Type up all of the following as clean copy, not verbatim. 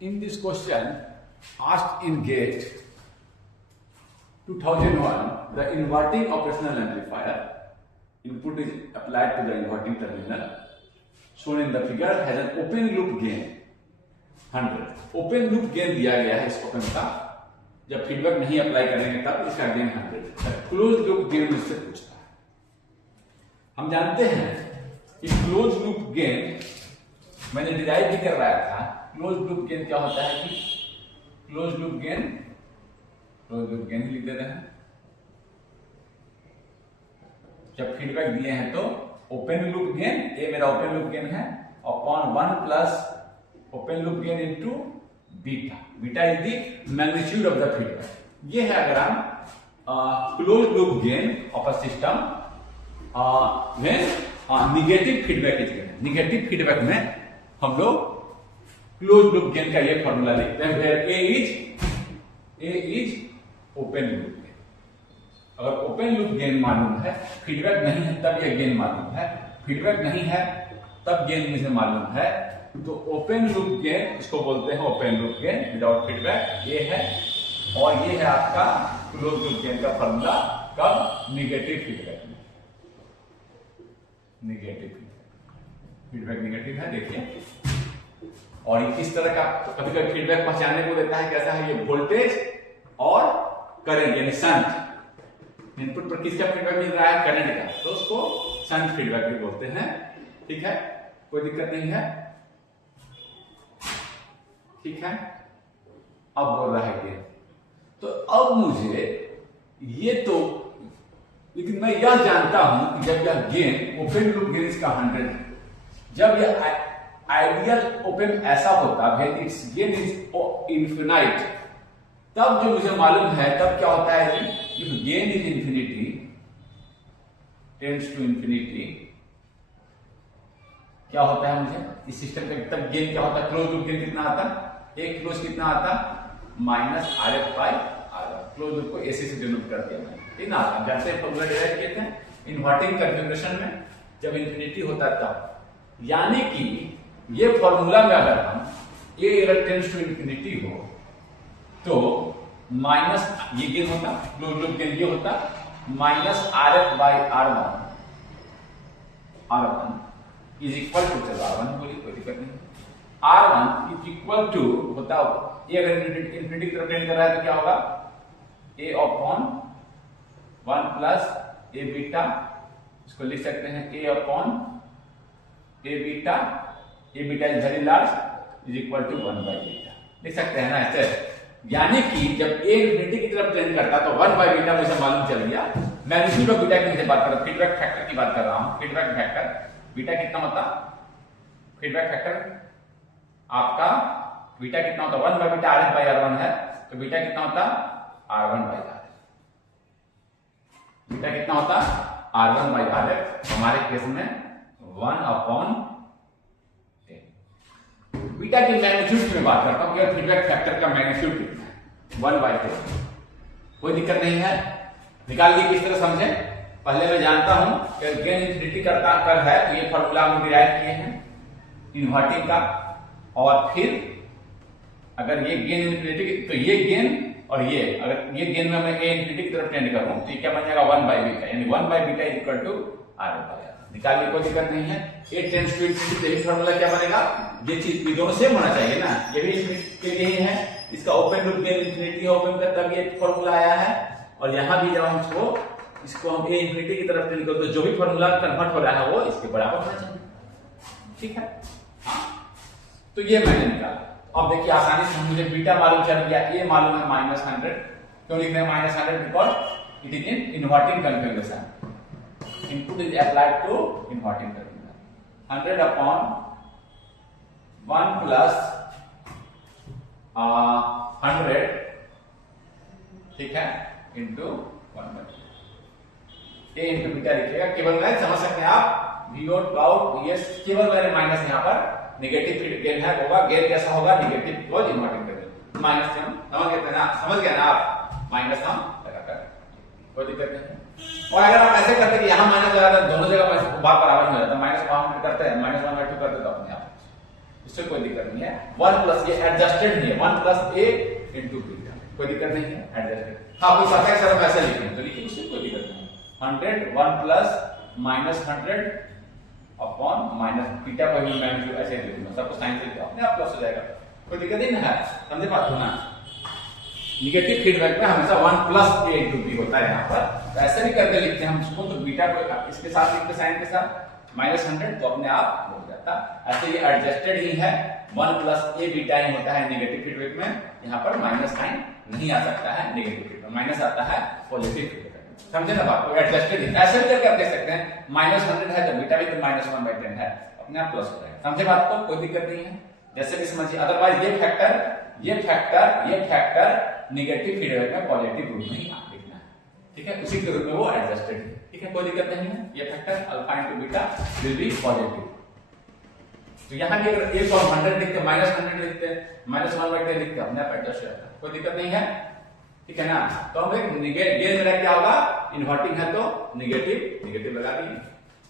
In this question, asked in GATE 2001, the inverting operational amplifier input is applied to the inverting terminal shown in the figure has an open loop gain 100. Open loop gain दिया गया है इस open का, जब feedback नहीं apply करेंगे तब इसका गेन 100। क्लोज लूप गेन मुझसे पूछता है। हम जानते हैं कि क्लोज लूप गेन मैंने डिराइव भी करवाया था। क्लोज लूप गेन क्या होता है कि क्लोज लूप गेन ही लिख देते हैं। जब फीडबैक दिए हैं तो ओपन लूप गेन, ये मेरा ओपन लूप गेन है, upon 1 plus open loop gain into beta. Beta is the magnitude of the feedback. ये है अगर हम close loop gain of a system में negative feedback is gain. Negative feedback में हम लोग क्लोज लूप गेन का ये फॉर्मूला लिखते हैं, where A is open loop gain. अगर ओपन लूप गेन मालूम है, फीडबैक नहीं है तब यह गेन मालूम है, फीडबैक नहीं है तब गेन मुझे मालूम है, तो ओपन लूप गेन इसको बोलते हैं open loop gain without feedback, ये है। और ये है आपका क्लोज लूप गेन का फॉर्मूला कब निगेटिव फीडबैक में। निगेटिव फीडबैक निगेटिव है, देखिए। और ये किस तरह का कभी कभी फीडबैक पहचानने को देता है, कैसा है ये वोल्टेज और करंट यानी शंट। इनपुट पर किसका फीडबैक मिल रहा है, करंट का, तो उसको शंट फीडबैक भी बोलते हैं। ठीक है, कोई दिक्कत नहीं है, ठीक है। अब बोल रहा है ये, तो अब मुझे ये तो, लेकिन मैं यह जानता हूं कि जब यह गेन ओपन लूप गेन इसका 100 है, जब यह आइडियल ओपन ऐसा होता है इट्स गेन इज इन्फिनाइट, तब जो मुझे मालूम है तब क्या होता है कि if gain is infinity tends to infinity, क्या होता है मुझे इस सिस्टम का तब गेन क्या होता है, क्लोज लूप गेन कितना आता, एक क्लोज कितना आता, minus R F by R. Close loop को ऐसे से डिनोट कर दिया मैंने, ठीक ना। जैसे फॉर्मूला डिराइव किए थे इन्वर्टिंग कन्फिगरेशन में, जब इंफिनिटी होता है तब, यानी कि ये फॉर्मूला में अगर हम ए टेंड्स टू इंफिनिटी हो तो माइनस ये गेन होता, क्लोज लूप गेन ये होता, minus R F by R one is equal to, चलो R1 बोलिए कोई दिक्कत नहीं, R1 इज इक्वल टू होता, ये अगर इंफिनिटी की तरफ टेंड कर रहा है तो क्या होगा, A upon 1 plus A beta, इसको लिख सकते हैं A upon A beta, A beta is very large is equal to 1 by beta, लिख सकते हैं ना ऐसे। यानी कि जब A इंफिनिटी की तरफ टेंड करता तो 1 बाई बीटा मुझे मालूम चल गया। मैग्नीट्यूड ऑफ बीटा की मुझे बात कर रहा हूं, फीडबैक फैक्टर की बात कर रहा हूं। फीडबैक फैक्टर बीटा कितना होता, फीडबैक फैक्टर आपका बीटा कितना होता, 1 by beta are F by R1 है, तो बीटा कितना होता R1 बाई आर। बीटा कितना होता R1 बाई आर एफ, हमारे केस में 1 अपॉन 10। बीटा की मैग्नीट्यूड में बात करता हूं कि फीडबैक फैक्टर का मैग्नीट्यूड कितना है, 1 बाई 10। कोई दिक्कत नहीं है, निकाल लिए किस तरह समझे। पहले मैं जानता हूं कि गेन इंफिनिटी करता कर है, तो ये फॉर्मूला हम डिराइव किए हैं इन्वर्टिंग का, और फिर अगर ये गेन इंफिनिटी तो ये गेन और ये, अगर ये गेन में मैं ए इंफिनिटी की तरफ टेंड करूं तो ये क्या बन जाएगा 1 बाई बीटा, यानी 1 by beta is equal to R by R. निकालिए कोई दिक्कत नहीं है। ए टेंड्स टू इंफिनिटी, यही फॉर्मूला क्या बनेगा, ये चीज ये दोनों सेम होना चाहिए ना, ये भी इंफिनिटी के लिए ही है, इसका ओपन लूप गेन इंफिनिटी है ओपन का, तब ये फॉर्मूला आया है। और यहां भी जब हम इसको हम ए इंफिनिटी की तरफ टेंड करते तो जो भी फॉर्मूला कन्वर्ट हो रहा है वो इसके बराबर होना चाहिए, ठीक है। हाँ, तो ये मैंने निकाला। अब देखिए आसानी से मुझे बीटा मालूम चल गया, ए मालूम है -100। क्यों लिख रहे हैं -100, because it is in inverting configuration, input is applied to inverting configuration. 100 upon 1 plus 100, ठीक है, इंटू 1 ए इंटू बीटा लिखिएगा। केवल मैं समझ सकते हैं आप वीओट आउट यस, केवल मैंने माइनस यहाँ पर निगेटिव फीड गेन है, होगा गेन कैसा होगा निगेटिव, बिकॉज इन्वर्टिंग करेंगे माइनस हम समझ गए ना, समझ गए ना आप, माइनस हम लगाकर, कोई दिक्कत नहीं। और अगर आप ऐसे करते कि यहाँ माइनस लगाते दोनों जगह बात बराबर हो जाता, माइनस 1 करते हैं, -1/2 करते तो अपने आप इससे कोई दिक्कत नहीं है। 1 प्लस ये एडजस्टेड नहीं है, 1 प्लस ए इंटू बीटा, कोई दिक्कत नहीं है, एडजस्टेड। हाँ कोई कहता है सर हम ऐसा लिखें तो लिखिए, उससे कोई दिक्कत नहीं है। 100 1 plus minus 100 upon minus beta को भी मैं ऐसे लिख दूंगा, सबको साइन से लिखा अपने आप प्लस हो जाएगा, कोई दिक्कत नहीं ना है, समझे बात हो ना। निगेटिव फीडबैक में हमेशा 1 प्लस ए इंटू बी होता है यहाँ पर, तो ऐसे नहीं करके लिखते हैं हम उसको, तो बीटा को इसके साथ लिखते साइन के साथ माइनस 100 तो अपने आप हो जाता। ऐसे ये एडजस्टेड ही है, 1 प्लस ए बीटा ही होता है निगेटिव फीडबैक में, यहाँ पर माइनस साइन नहीं आ सकता है निगेटिव फीडबैक, माइनस आता है पॉजिटिव फीडबैक, समझे ना बात को, एडजस्टेड ही ऐसे भी करके आप देख सकते हैं, माइनस 100 है तो बीटा भी तो माइनस 1/10 है, अपने आप प्लस हो जाएगा, समझे बात को, कोई दिक्कत नहीं है, जैसे भी समझिए। अदरवाइज ये फैक्टर निगेटिव फीडबैक में पॉजिटिव रूप में ही लिखना है, ठीक है, उसी के रूप में वो एडजस्टेड है, ठीक है, कोई दिक्कत नहीं है। ये factor alpha into beta will be positive, तो यहाँ भी अगर ए को हम 100 लिखते माइनस 100 लिखते माइनस 1/10 लिखते अपने आप एडजस्ट हो जाता है, कोई दिक्कत नहीं है, ठीक है ना। तो हम गेन मेरा क्या होगा, इन्वर्टिंग है तो निगेटिव लगा दिए,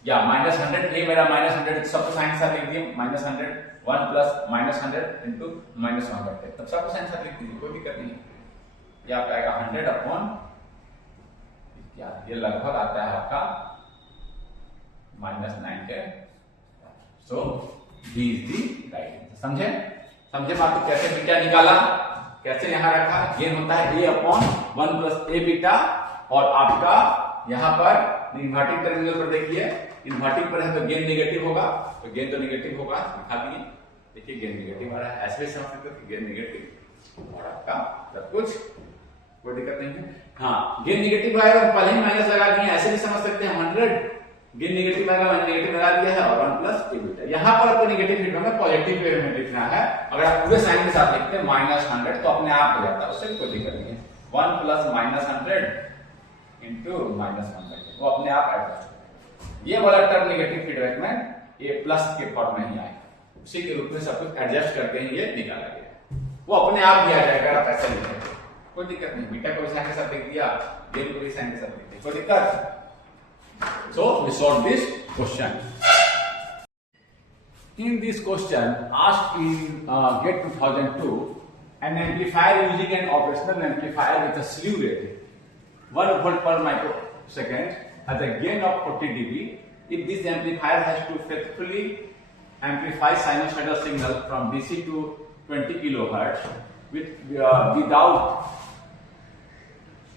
या माइनस 100 ए मेरा माइनस 100 सबको साइन के साथ लिख दिए, minus 100 1 plus minus 100 into minus 1/10, तब सबको साइन के साथ लिख दीजिए, कोई दिक्कत नहीं है। ये आपका आएगा 100 अपॉन क्या, ये लगभग आता है आपका माइनस 9 के, सो डी इज दी राइट, समझे बात को, कैसे बीटा निकाला, कैसे यहां रखा, गेन होता है ए अपॉन 1 प्लस ए बीटा, और आपका यहां पर इन्वर्टिंग टर्मिनल पर देखिए, इन्वर्टिंग पर है तो गेन निगेटिव होगा, तो गेन तो निगेटिव होगा, दिखा दिए, देखिए गेन निगेटिव आ रहा है, ऐसे समझ सकते हो गेन निगेटिव और आपका सब कुछ, कोई दिक्कत नहीं है। हाँ गेन निगेटिव आएगा, पहले ही माइनस लगा दिए, ऐसे भी समझ सकते हैं 100 गेन निगेटिव आएगा, मैंने निगेटिव लगा दिया है, और 1 प्लस ए बीटा, यहाँ पर आपको निगेटिव फीडबैक में पॉजिटिव वे में लिखना है, अगर आप पूरे साइन के साथ लिखते हैं माइनस 100 तो अपने आप हो जाता है, उससे कोई दिक्कत नहीं है, 1 प्लस माइनस 100 इंटू माइनस 1/10 वो अपने आप एडजस्ट हो जाएगा। ये वाला टर्म निगेटिव फीडबैक में ए प्लस के फॉर्म में ही आएगा, उसी के रूप में सब कुछ एडजस्ट करके ही ये निकाला गया, वो अपने आप भी आ जाएगा, आप ऐसे लिखेंगे कोई दिक्कत नहीं, बीटा को भी साइन के साथ लिख दिया, गेन को भी साइन के साथ लिख दिया, कोई दिक्कत। So we solve this question. In this question asked in GATE 2002, an amplifier using an operational amplifier with a slew rate 1 volt per microsecond has a gain of 40 dB. If this amplifier has to faithfully amplify sinusoidal signal from DC to 20 kilohertz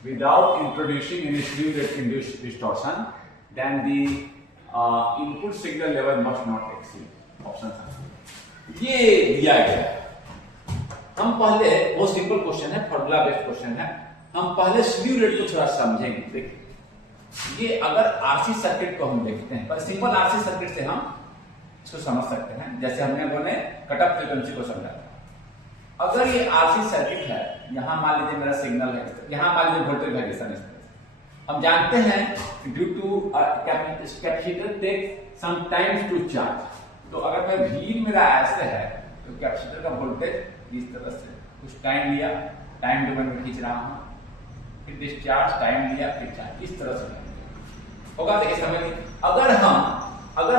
without introducing any slew rate induced distortion, then the input signal level must not exceed option। ये दिया गया, हम पहले बहुत simple question है, formula based question है, हम पहले स्लीव रेट को थोड़ा समझेंगे। देखिए ये अगर आरसी सर्किट को हम देखते हैं, पर सिंपल आरसी सर्किट से हम इसको समझ सकते हैं, जैसे हमने बोले कट ऑफ फ्रीक्वेंसी को समझा। अगर ये आरसी सर्किट है, यहां मान लीजिए मेरा सिग्नल है, यहां मान लीजिए वोल्टेज वेरिएशन है, हम जानते हैं due to capacitor take some times to charge, तो अगर मैं V मेरा ऐसे है तो कैपेसिटर का वोल्टेज इस तरह से कुछ टाइम लिया, टाइम डोमेन में खींच रहा हूं, फिर डिस्चार्ज टाइम लिया, फिर चार्ज, इस तरह से होगा। देखिए समझिए, अगर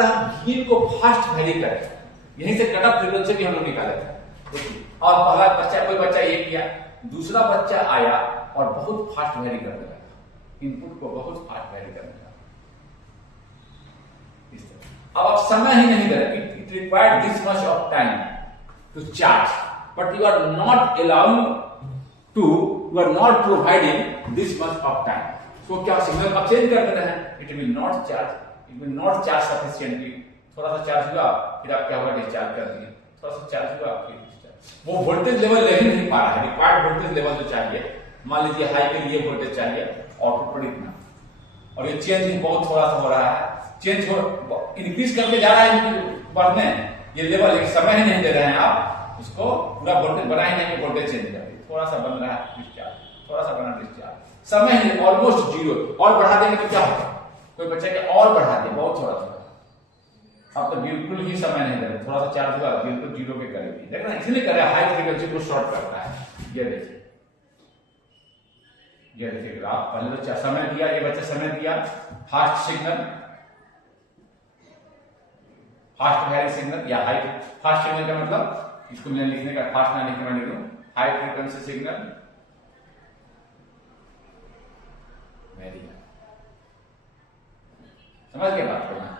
हम V को फास्ट वेरी करें, यहीं से कट ऑफ फ्रीक्वेंसी भी हम लोग निकाले थे, देखिए, और पहला बच्चा कोई बच्चा ये किया, दूसरा बच्चा आया और बहुत फास्ट वेरी करने लगा, इनपुट को बहुत फास्ट वेरी करने लगा, इस तरह। अब आप समय ही नहीं दे रहे, it required this much of time to charge, but you are not allowing to, you are not providing this much of time, so क्या सिग्नल आप चेंज कर दे रहे हैं, it will not charge sufficiently, थोड़ा सा चार्ज हुआ फिर आप क्या होगा, डिस्चार्ज कर दिए, थोड़ा सा चार्ज हुआ फिर डिस्चार्ज, वो वोल्टेज लेवल ले नहीं पा रहा है, रिक्वायर्ड वोल्टेज लेवल जो चाहिए, मान लीजिए हाई के लिए वोल्टेज चाहिए आउटपुट पर इतना, और ये चेंज बहुत थोड़ा सा हो रहा है, चेंज हो इंक्रीज करके जा रहा है बढ़ने, ये लेवल एक समय ही नहीं दे रहे हैं आप उसको, पूरा वोल्टेज बना ही नहीं, वोल्टेज चेंज कर दिए, थोड़ा सा बन रहा है डिस्चार्ज, थोड़ा सा बना डिस्चार्ज, समय ही ऑलमोस्ट जीरो, और बढ़ा देंगे तो क्या होगा, कोई बच्चा के और बढ़ा दे बहुत थोड़ा थोड़ा, अब तो बिल्कुल ही समय नहीं दे रहे, थोड़ा सा चार्ज हुआ बिल्कुल जीरो पे करेगी, देखना इसलिए कर रहा है, हाई फ्रीक्वेंसी को शॉर्ट करता है। ये देखिए, ये देखिए ग्राफ, पहले तो समय दिया, ये बच्चा समय दिया, fast signal, fast very signal या हाई फास्ट सिग्नल का मतलब इसको मैं लिखने का फास्ट ना लिखने वाले हाई फ्रीक्वेंसी सिग्नल वेरी समझ के बात करना।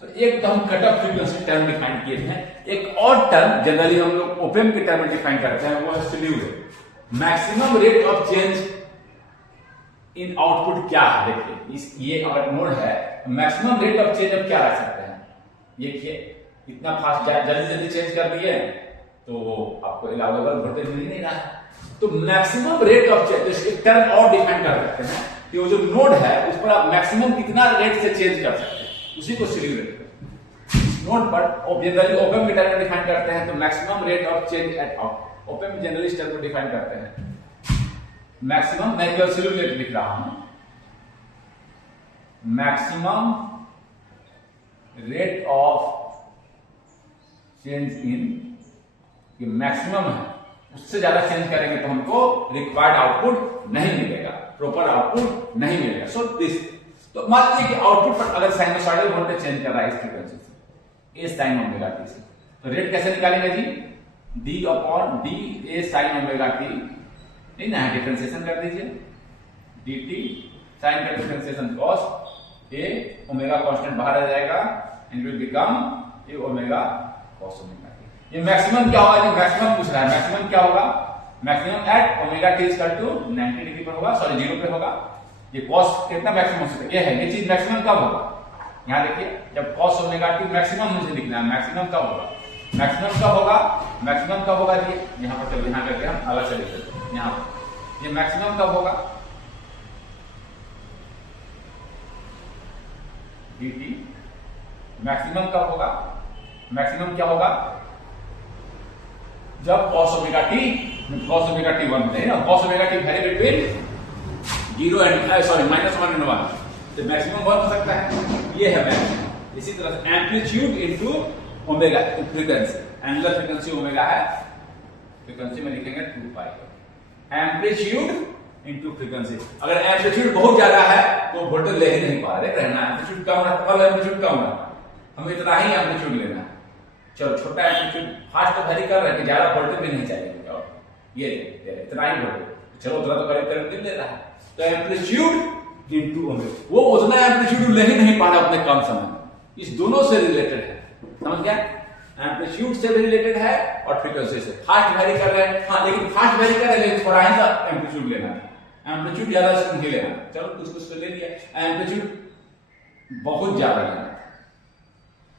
तो एक तो हम cut off frequency term define किए थे, एक और टर्म जनरली हम लोग ओपेम के टर्म में डिफाइन करते हैं, वो है slew rate. Maximum rate of change in output क्या है, देखिए इस ये अगर मोड है मैक्सिमम रेट ऑफ चेंज अब क्या रख सकते हैं, देखिए इतना फास्ट जल्दी जल्दी चेंज कर दिए तो आपको अलाउेबल वोल्टेज मिल नहीं रहा है। तो मैक्सिमम रेट ऑफ चेंज इसके टर्म और डिफाइन कर सकते हैं कि वो जो नोड है उस पर आप मैक्सिमम कितना रेट से चेंज कर सकते हैं, उसी को स्लीव रेट नोड पर जनरली ओपेम के टर्म में डिफाइन करते हैं। तो maximum rate of change at out op-amp generally इस टर्म को डिफाइन करते हैं। मैक्सिमम मैं केवल स्लीव रेट लिख रहा हूं, maximum rate of change in, ये मैक्सिमम है, उससे ज्यादा चेंज करेंगे तो हमको रिक्वायर्ड आउटपुट नहीं मिलेगा, प्रॉपर आउटपुट नहीं मिलेगा। सो दिस, तो मान लीजिए कि आउटपुट पर अगर साइनोसॉइडल वोल्टेज चेंज कर रहा है इस फ्रीक्वेंसी से, ए साइन ओमेगा टी से, तो रेट कैसे निकालेंगे जी, d upon d a sine omega t, नहीं ना, डिफरेंशिएशन कर दीजिए, डी टी साइन का differentiation cos a omega constant बाहर आ जाएगा and will become a omega cos omega t. ये मैक्सिमम क्या होगा, मैक्सिमम पूछ रहा है, मैक्सिमम क्या होगा, maximum at omega t equal to 90 degree पर होगा, सॉरी 0 पे होगा। ये कॉस कितना मैक्सिमम हो सकता है, ये है, ये चीज मैक्सिमम कब होगा, यहां देखिए जब कॉस ओमेगा टी मैक्सिमम मुझे लिखना है, मैक्सिमम कब होगा, मैक्सिमम कब होगा, मैक्सिमम कब होगा, ये यहां पर चलो यहां करके हम अलग से लिख देते हैं, यहां ये मैक्सिमम कब होगा, dt मैक्सिमम कब होगा, मैक्सिमम क्या होगा जब cos ओमेगा टी 1 है ना, cos omega T very between 0 and sorry -1 and 1, तो मैक्सिमम 1 हो सकता है, ये है मैक्सिमम। इसी तरह से amplitude into omega frequency, angular frequency omega है, फ्रीक्वेंसी में लिखेंगे 2 पाई, एम्पलीट्यूड इनटू फ्रीक्वेंसी। अगर एम्पलीट्यूड बहुत ज्यादा है तो वोल्टेज ले ही नहीं पा रहे, रहना एम्पलीट्यूड कम रहता है, एम्पलीट्यूड कम रहता है, हमें इतना ही एम्पलीट्यूड लेना है। चलो छोटा एम्पलीट्यूड फास्ट तो वेरी कर रहे हैं कि ज्यादा वोल्टेज भी नहीं चाहिए, ये इतना ही वोल्टेज, चलो उतना तो करीब करीब ले रहा है, तो एम्पलीट्यूड इनटू ओमेगा, वो उतना एम्पलीट्यूड ले ही नहीं पा रहा उतने कम समय में, इस दोनों से रिलेटेड है, समझ गया, एम्पलीट्यूड से भी रिलेटेड है और फ्रीक्वेंसी से। फास्ट वेरी कर रहे हैं, हाँ लेकिन फास्ट वेरी कर रहे हैं लेकिन थोड़ा ही सा एम्पलीट्यूड लेना है, एम्पलीट्यूड ज्यादा से नहीं लेना, चलो कुछ ले लिया, एम्पलीट्यूड बहुत ज्यादा लेना है।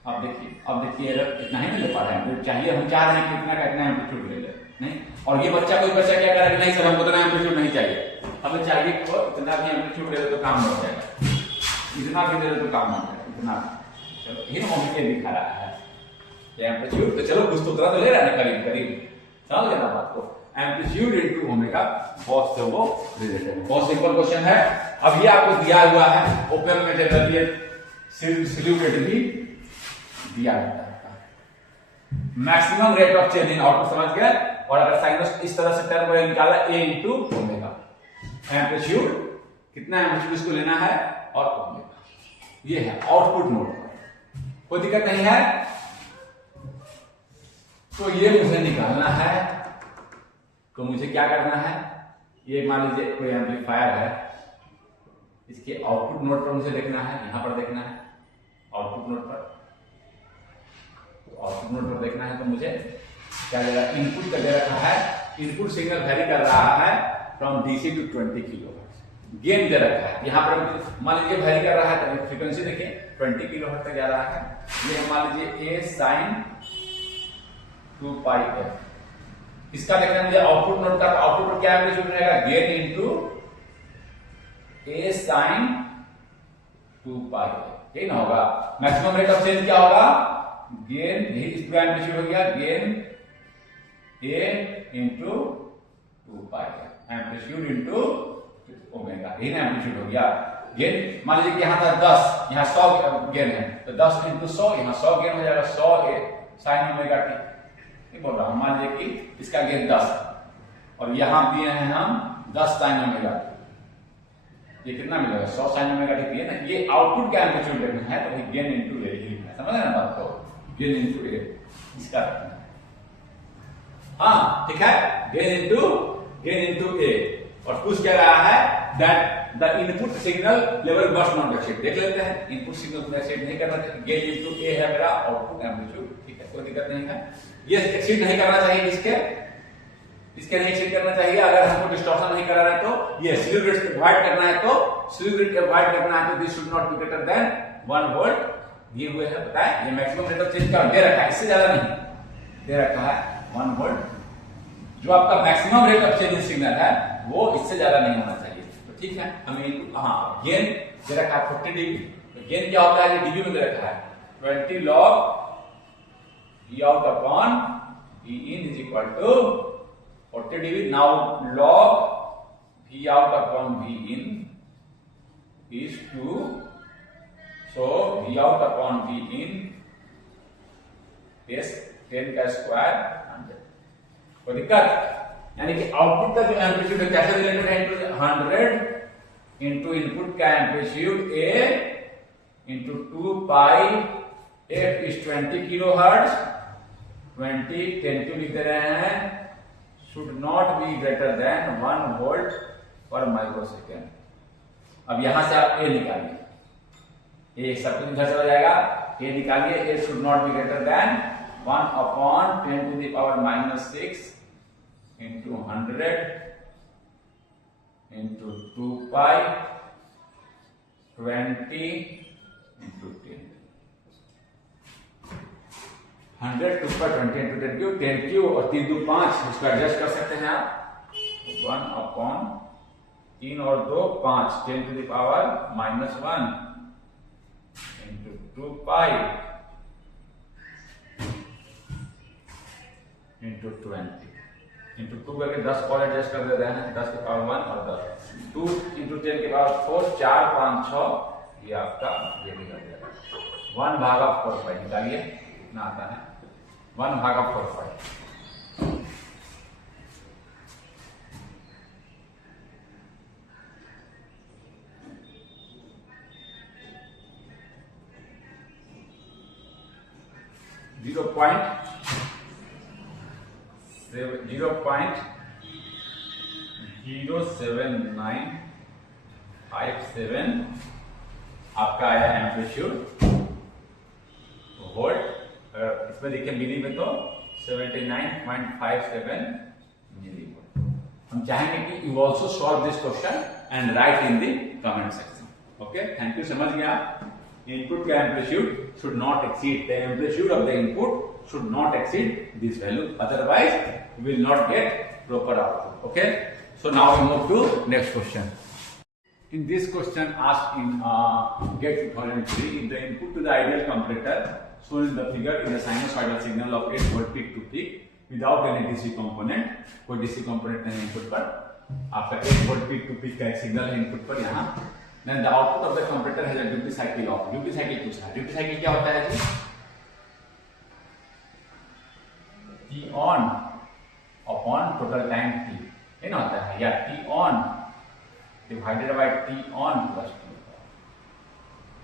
अब देखिए इतना ही नहीं ले पा रहे हैं, चाहिए हम चाह रहे हैं कि इतना का इतना एम्पलीट्यूड ले ले, नहीं, और ये बच्चा कोई बच्चा क्या करेगा, नहीं सर हमको इतना एम्पलीट्यूड नहीं चाहिए, हमें चाहिए कि इतना भी एम्पलीट्यूड ले तो काम हो जाएगा, इतना भी ले तो काम हो जाएगा, इतना, चलो ये ओमेगा दिखा रहा है एम्पलीट्यूड, तो चलो कुछ तो उतना तो ले रहा है करीब करीब, समझ गया ना बात को, एम्पलीट्यूड इनटू ओमेगा कॉस से वो रिलेटेड है। बहुत सिंपल क्वेश्चन है। अब ये आपको दिया हुआ है, ओपेम में जनरली स्लीव रेट भी दिया जाता है, maximum rate of change in output, समझ गए, और अगर साइनस इस तरह से टर्म निकाला ए इनटू ओमेगा, एम्पलीट्यूड कितना एम्पलीट्यूड इसको लेना है और ओमेगा, ये है आउटपुट नोड, कोई दिक्कत नहीं है। तो ये मुझे निकालना है, तो मुझे क्या करना है, ये मान लीजिए कोई एम्पलीफायर है, इसके आउटपुट नोड पर मुझे देखना है, यहां पर देखना है आउटपुट नोड पर, तो आउटपुट नोड पर देखना है तो मुझे क्या दे रहा है, इनपुट का दे रखा है, इनपुट सिग्नल वेरी कर रहा है from DC to 20 kilohertz, gain दे रखा है, यहां पर मान लीजिए वेरी कर रहा है तो फ्रीक्वेंसी देखिए 20 किलोहर्ट्ज तक जा रहा है, ये मान लीजिए ए साइन 2 पाई एफ, इसका देखना मुझे आउटपुट नोड का, आउटपुट पर क्या एम्पलीट्यूड रहेगा, गेन इनटू ए साइन 2 पाई, ठीक ना होगा। मैक्सिमम रेट ऑफ चेंज क्या होगा, गेन, इस पर एम्पलीट्यूड हो गया गेन ए इनटू 2 पाई, एम्पलीट्यूड इनटू ओमेगा, यही ना एम्पलीट्यूड हो गया। गेन मान लीजिए कि यहां था 10, यहां 100 गेन है, तो 10 इनटू 100, यहां 100 गेन हो जाएगा, 100 ए साइन ओमेगा टी, बोल रहा हूं, मान लीजिए कि इसका गेन 10 और यहां दिए हैं हम 10 साइन ओमेगा टी, ये कितना मिलेगा 100 साइन ओमेगा टी है ना, ये आउटपुट का एम्पलीट्यूड देखना है तो गेन इनटू ए ही है, समझ रहे ना बात को, गेन इनटू ए, इसका हाँ ठीक है, गेन इनटू ए। और पूछ क्या रहा है that the input signal level must not exceed. देख लेते हैं, इनपुट सिग्नल को एक्सीड नहीं करना चाहिए। गेन इनटू ए है मेरा आउटपुट एम्पलीट्यूड, ठीक है, कोई दिक्कत नहीं है। ये एक्सीड नहीं करना चाहिए, इसके नहीं एक्सीड करना चाहिए। अगर हमको डिस्टॉर्शन नहीं करा रहा है तो ये स्लीव रेट अवॉइड करना है, तो स्लीव रेट अवॉइड करना है तो this should not be greater than 1 volt दिए हुए है, पता है। ये मैक्सिमम रेट ऑफ चेंज का दे रखा है, इससे ज्यादा नहीं दे रखा है 1 वोल्ट। जो आपका maximum rate of change signal है वो इससे ज्यादा नहीं होना चाहिए, तो ठीक है। हमें हाँ गेन दे रखा है 40 dB। तो गेन क्या होता है, डीबी में दे रखा है 20 log V out upon V in is equal to 40 dB। Now log V out upon V in is 2, so V out upon V in is 10 का स्क्वायर 100। कोई दिक्कत, यानी कि आउटपुट का जो एम्पलीट्यूड है कैसे रिलेटेड है, इनटू 100 इनटू इनपुट का amplitude A into 2 pi f is 20 kilohertz, 20 10 क्यों लिख दे रहे हैं, should not be greater than 1 volt पर माइक्रोसेकेंड। अब यहां से आप ए निकालिए, ए सब कुछ इधर चला जाएगा, ए निकालिए, a should not be greater than 1 upon 10 to the power -6 into 100 into 2 pi 20 into 10, 100 2 pi 20 into 10 क्यों, 10 क्यों और 3 2 5, इसको एडजस्ट कर सकते हैं आप। 1 अपॉन 3 और 2 5 10 to the power -1 into 2 pi into 20 into 2 करके 10 और एडजस्ट कर दे रहे हैं, 10 के पावर 1 और 10 2 इंटू 10 के पावर 4 4 5 6, ये आपका ये निकल जाएगा 1/4 निकालिए कितना आता है 1/4। जीरो पॉइंट 07957 आपका आया एम्पलीट्यूड वोल्ट। अगर इसमें देखिए मिली में तो 79.57 मिली वोल्ट। हम चाहेंगे कि you also solve this question and right in the comment section. Okay, thank you, समझ गया। इनपुट का amplitude should not exceed, the amplitude of the input should not exceed this value, otherwise you will not get proper output. Okay, so now we move to next question. In this question asked in GATE 2003, if the input to the ideal comparator shown in the figure is a sinusoidal signal of 8 volt peak to peak without any DC component, कोई DC component नहीं input पर, आपका 8 volt peak to peak का एक signal है input पर यहाँ, then the output of the comparator has a duty cycle of, duty cycle पूछा है। duty cycle क्या होता है जी, T on upon total time T, ये ना होता है, या T on divided by T on plus T,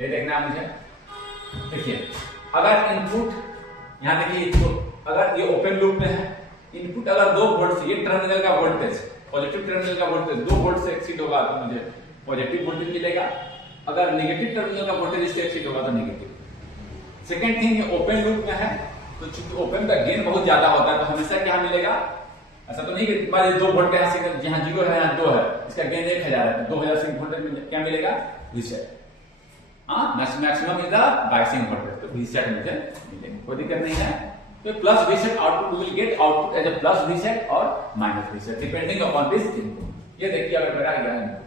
ये देखना है मुझे। देखिए अगर इनपुट यहाँ देखिए, तो अगर ये ओपन लूप में है, इनपुट अगर 2 वोल्ट से, ये टर्मिनल का वोल्टेज, पॉजिटिव टर्मिनल का वोल्टेज 2 वोल्ट से एक्सीड होगा तो मुझे पॉजिटिव वोल्टेज मिलेगा, अगर नेगेटिव टर्मिनल का वोल्टेज इससे एक्सीड होगा तो नेगेटिव। सेकंड थिंग, ये ओपन लूप में है तो चूंकि ओपन का गेन बहुत ज्यादा होता है तो हमेशा क्या मिलेगा, ऐसा तो नहीं कि मान 2 वोल्ट यहाँ से जहाँ 0 है यहाँ 2 है, इसका गेन 1000 है तो 2000 से वोल्टेज में क्या मिलेगा, रीसेट। हाँ, maximum is the biasing voltage, तो रीसेट मुझे मिलेगा, कोई दिक्कत नहीं है। तो plus reset output will get output as a plus reset और minus reset depending upon this input. ये देखिए अगर मेरा यह इनपुट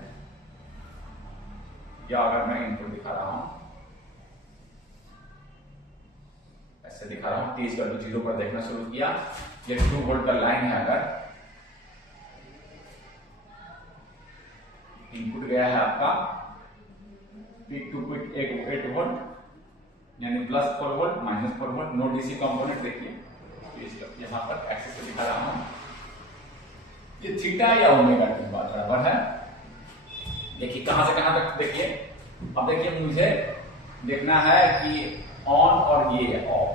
या अगर मैं इनपुट दिखा रहा हूं, ऐसे दिखा रहा हूं, 30 वैल्यू 0 पर देखना शुरू किया, ये 2 वोल्ट का लाइन है, अगर इनपुट गया है आपका पीक टू पीक 8 वोल्ट यानी +4 volt -4 volt, no DC component. देखिए यहां पर एक्सिस पे दिखा रहा हूं, ये थीटा या ओमेगा की बात बराबर है। देखिए कहां से कहां तक, देखिए अब देखिए मुझे देखना है कि ऑन और ये ऑफ,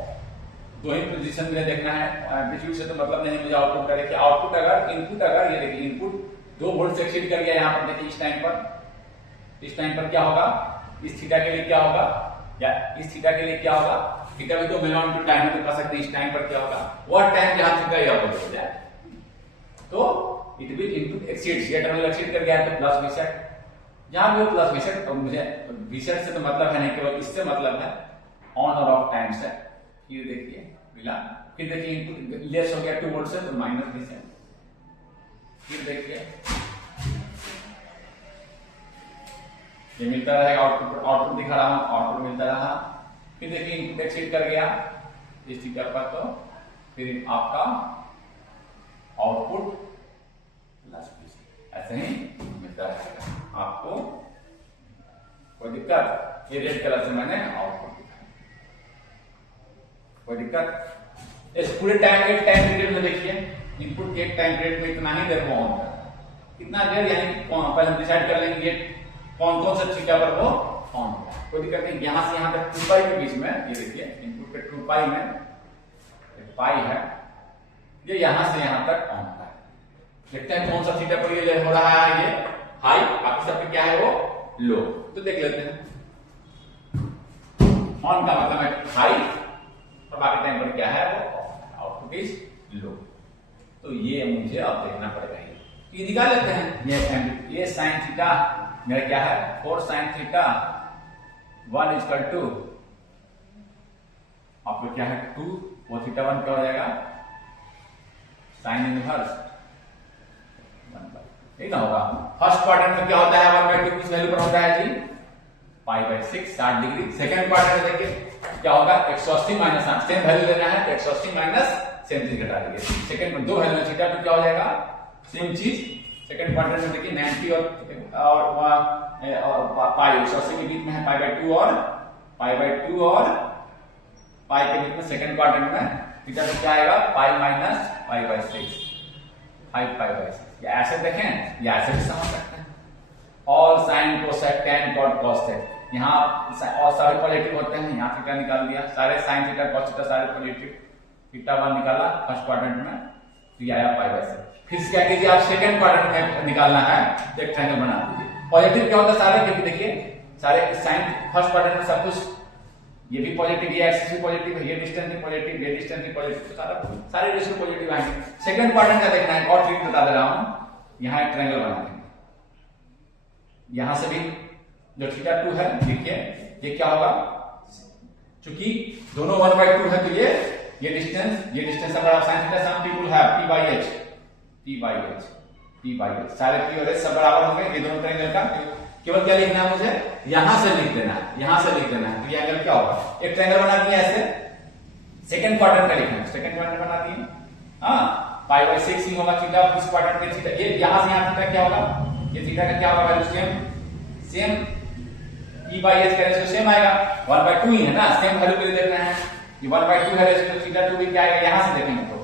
दो ही पोजीशन में देखना है, एम्पलीट्यूड से तो मतलब नहीं मुझे आउटपुट का। देखिए आउटपुट अगर इनपुट, अगर ये देखिए इनपुट 2 वोल्ट से एक्सीड कर गया यहाँ पर, देखिए इस टाइम पर क्या होगा, इस थीटा के लिए क्या होगा, या इस थीटा के लिए क्या होगा, थीटा भी तो मिनिमम टू टाइम है तो कह सकते हैं इस टाइम पर क्या होगा, वह टाइम जहां थीटा या हो जाए तो इट विल इनपुट एक्सीड, ये टर्मिनल एक्सीड कर गया है तो प्लस वीसेट, जहां भी वो प्लस वीसेट, तो मुझे वीसेट से तो मतलब है नहीं, केवल इससे मतलब है ऑन और ऑफ टाइम से। फिर देखिए मिला, फिर देखिए इनपुट लेस हो गया 2 वोल्ट से तो माइनस वीसेट, फिर देखिए ये मिलता रहेगा, आउटपुट दिखा रहा हूं, आउटपुट मिलता रहा। फिर देखिए इनपुट एक्सीड कर गया इस थीटा पर तो फिर आपका आउटपुट प्लस वीसेट ऐसे ही मिलता रहेगा आपको, कोई दिक्कत? ये रेड कलर से मैंने आउटपुट दिखाया, कोई दिक्कत? इस पूरे टाइम पीरियड में देखिए इनपुट के टाइम पीरियड में इतना ही देर वो ऑन करता है, कितना देर, यानी पहले हम डिसाइड कर लेंगे कौन कौन सा थीटा पर वो ऑन होगा, कोई दिक्कत नहीं। यहां से यहां तक 2 पाई के बीच में, ये देखिए इनपुट के 2 पाई में पाई है, ये यहां से यहां तक ऑन होता है। देखते हैं कौन सा थीटा पर ये हो रहा है, ये हाई, बाकी सब पे क्या है वो लो, तो देख लेते हैं। ऑन का मतलब है हाई और बाकी टाइम पर क्या है वो आउटपुट इज लो, तो ये मुझे अब देखना पड़ेगा, ये निकाल लेते हैं। ये साइन थीटा मेरा क्या है 4 साइन थीटा 1 इक्वल टू आपको क्या है 2, वो थीटा 1 क्या हो जाएगा साइन इनवर्स 1/, ठीक ना होगा। फर्स्ट क्वाड्रेंट में क्या होता है 1/2 किस वैल्यू पर होता है जी π/6 60 डिग्री। सेकंड क्वाड्रेंट में देखिए क्या होगा 180 माइनस, सेम वैल्यू लेना है तो 180 माइनस सेम चीज घटा देंगे। सेकंड में 2 वैल्यू थीटा तो क्या हो जाएगा सेम चीज। सेकंड क्वाड्रेंट में देखिए 90 और पाई 180 के बीच में है π/2 और π/2 और पाई के बीच में सेकंड क्वाड्रेंट में थीटा तो क्या आएगा π-π/6 5π/6। या ऐसे देखें या ऐसे भी समझ सकते हैं। और sine cosec tan cot cosec यहाँ और सारे पॉजिटिव होते हैं, यहाँ थीटा निकाल दिया, सारे साइन थीटा कॉस थीटा सारे पॉजिटिव, थीटा 1 निकाला फर्स्ट क्वाड्रेंट में तो ये आया π/6। फिर क्या कीजिए आप सेकंड क्वाड्रेंट में निकालना है तो एक ट्रायंगल बना दीजिए। पॉजिटिव क्या होता है सारे, क्योंकि देखिए सारे साइन फर्स्ट क्वाड्रेंट में सब कुछ ये भी पॉजिटिव, ये एक्सिस भी पॉजिटिव है, ये डिस्टेंस भी पॉजिटिव, ये डिस्टेंस भी पॉजिटिव, तो सारे डिस्टेंस पॉजिटिव आएंगे। सेकंड क्वाड्रेंट का देखना है, और ट्रिक बता दे रहा हूं, यहां एक ट्रायंगल बना देंगे, यहां से भी जो थीटा 2 है देखिए ये क्या होगा, चूंकि दोनों 1/2 है तो ये डिस्टेंस अगर आप sine theta some people have p/h सारे p और h सब बराबर होंगे, ये दोनों ट्रायंगल का केवल क्या लिखना है मुझे यहां से लिख देना है, यहां से लिख देना है तो ये एंगल क्या होगा, एक ट्रायंगल बना दिया ऐसे। सेकंड क्वाड्रेंट का लिखना है, सेकंड क्वाड्रेंट बना दिए, हां π/6 ही होगा थीटा, इस क्वाड्रेंट में थीटा, ये यहां से यहां थीटा क्या होगा, ये थीटा का क्या होगा वैल्यू सेम p/h का रेशियो सेम आएगा, 1/2 ही है ना, सेम वैल्यू के लिए देख रहे हैं, ये 1/2 है रेशियो, थीटा 2 भी क्या आएगा, यहां से देखेंगे तो